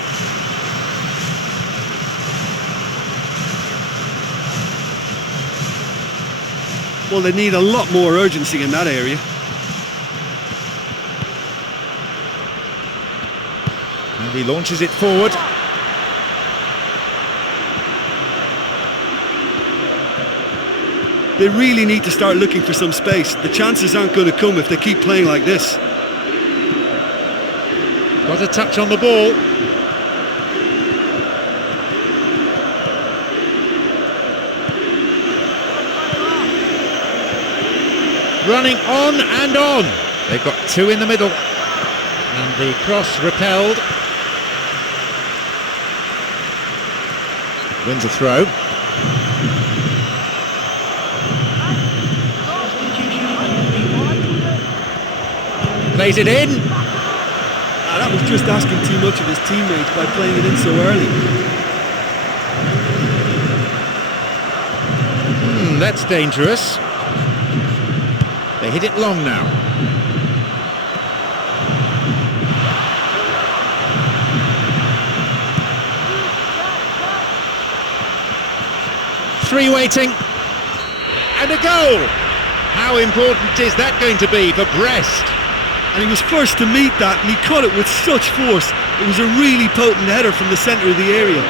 Well, they need a lot more urgency in that area. And he launches it forward. They really need to start looking for some space. The chances aren't going to come if they keep playing like this. Got a touch on the ball. Running on and on. They've got two in the middle. And the cross repelled. Wins a throw. Plays it in. That was just asking too much of his teammates by playing it in so early. That's dangerous. They hit it long now. Three waiting. And a goal! How important is that going to be for Brest? And he was first to meet that, and he cut it with such force. It was a really potent header from the centre of the area.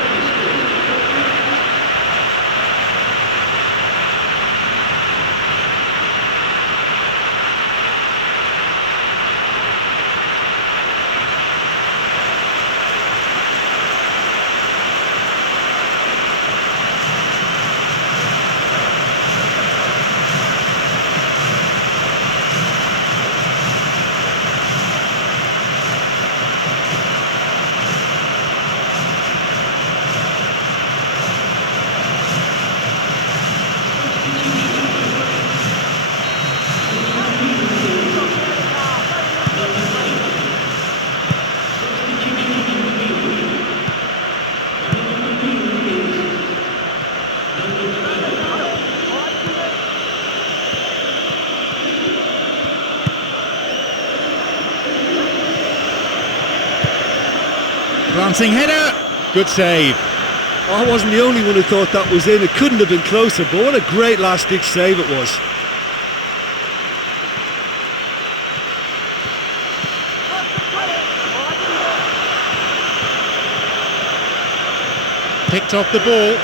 Glancing header, good save. I wasn't the only one who thought that was in. It couldn't have been closer, but what a great last-ditch save it was. Picked off the ball.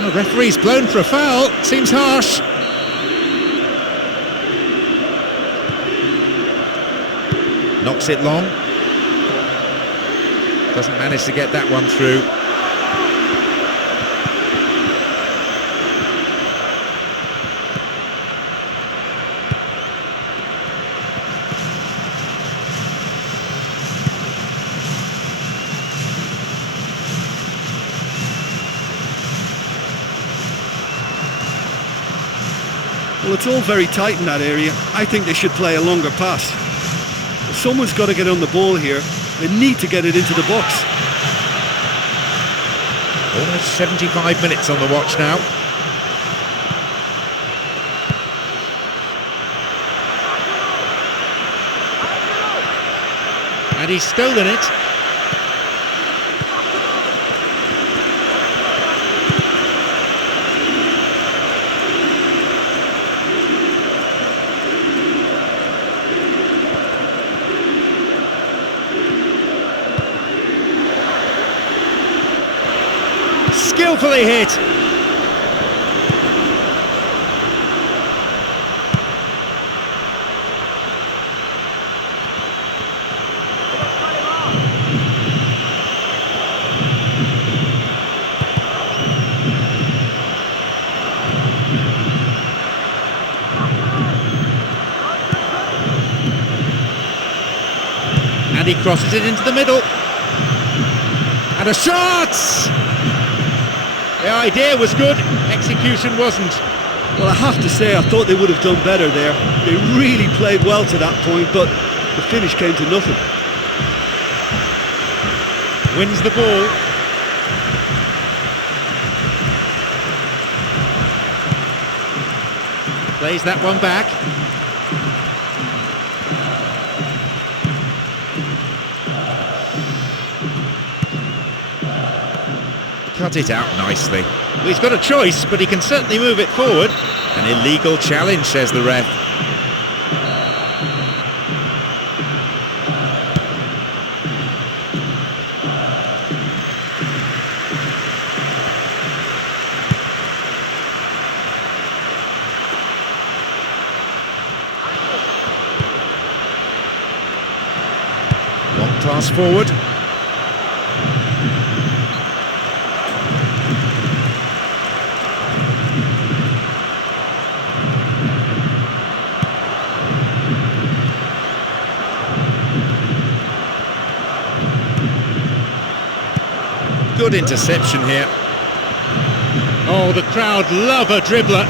The referee's blown for a foul. Seems harsh. Knocks it long. Doesn't manage to get that one through. Well, it's all very tight in that area. I think they should play a longer pass. Someone's got to get on the ball here. They need to get it into the box. Almost 75 minutes on the watch now. And he's stolen it. Skillfully hit. And he crosses it into the middle. And a shot! The idea was good, execution wasn't. Well, I have to say, I thought they would have done better there. They really played well to that point, but the finish came to nothing. Wins the ball. Plays that one back. Cut it out nicely. Well, he's got a choice, but he can certainly move it forward. An illegal challenge, says the ref. Long pass forward. Good interception here. Oh, the crowd love a dribbler.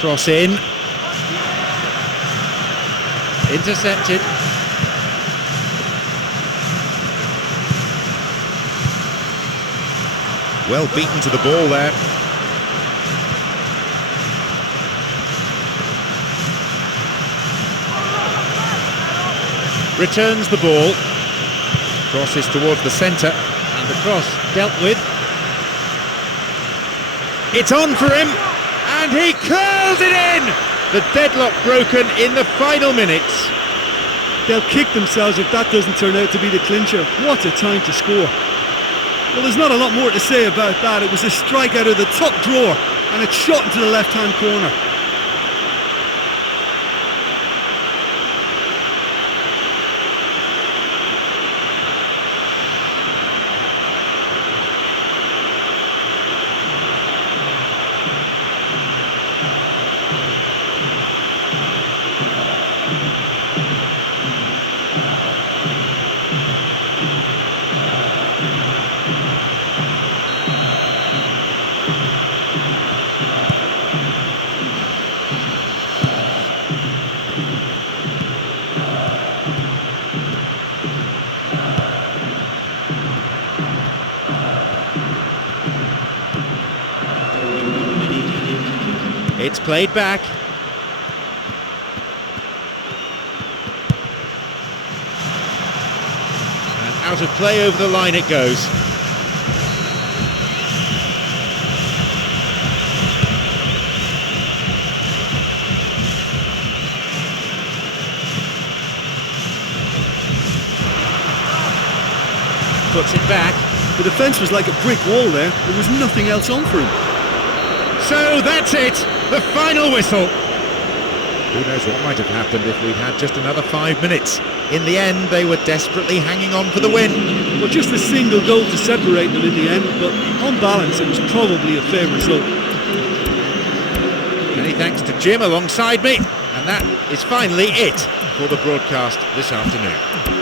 Cross in. Intercepted. Well beaten to the ball there. Returns the ball, crosses towards the centre, and the cross dealt with. It's on for him, and he curls it in! The deadlock broken in the final minutes. They'll kick themselves if that doesn't turn out to be the clincher. What a time to score. Well, there's not a lot more to say about that. It was a strike out of the top drawer, and it's shot into the left-hand corner. played back. And out of play over the line it goes. Puts it back. The defence was like a brick wall there. There was nothing else on for him. So that's it, the final whistle. Who knows what might have happened if we'd had just another 5 minutes. In the end, they were desperately hanging on for the win. Well, just a single goal to separate them in the end, but on balance it was probably a fair result. Many thanks to Jim alongside me, and that is finally it for the broadcast this afternoon.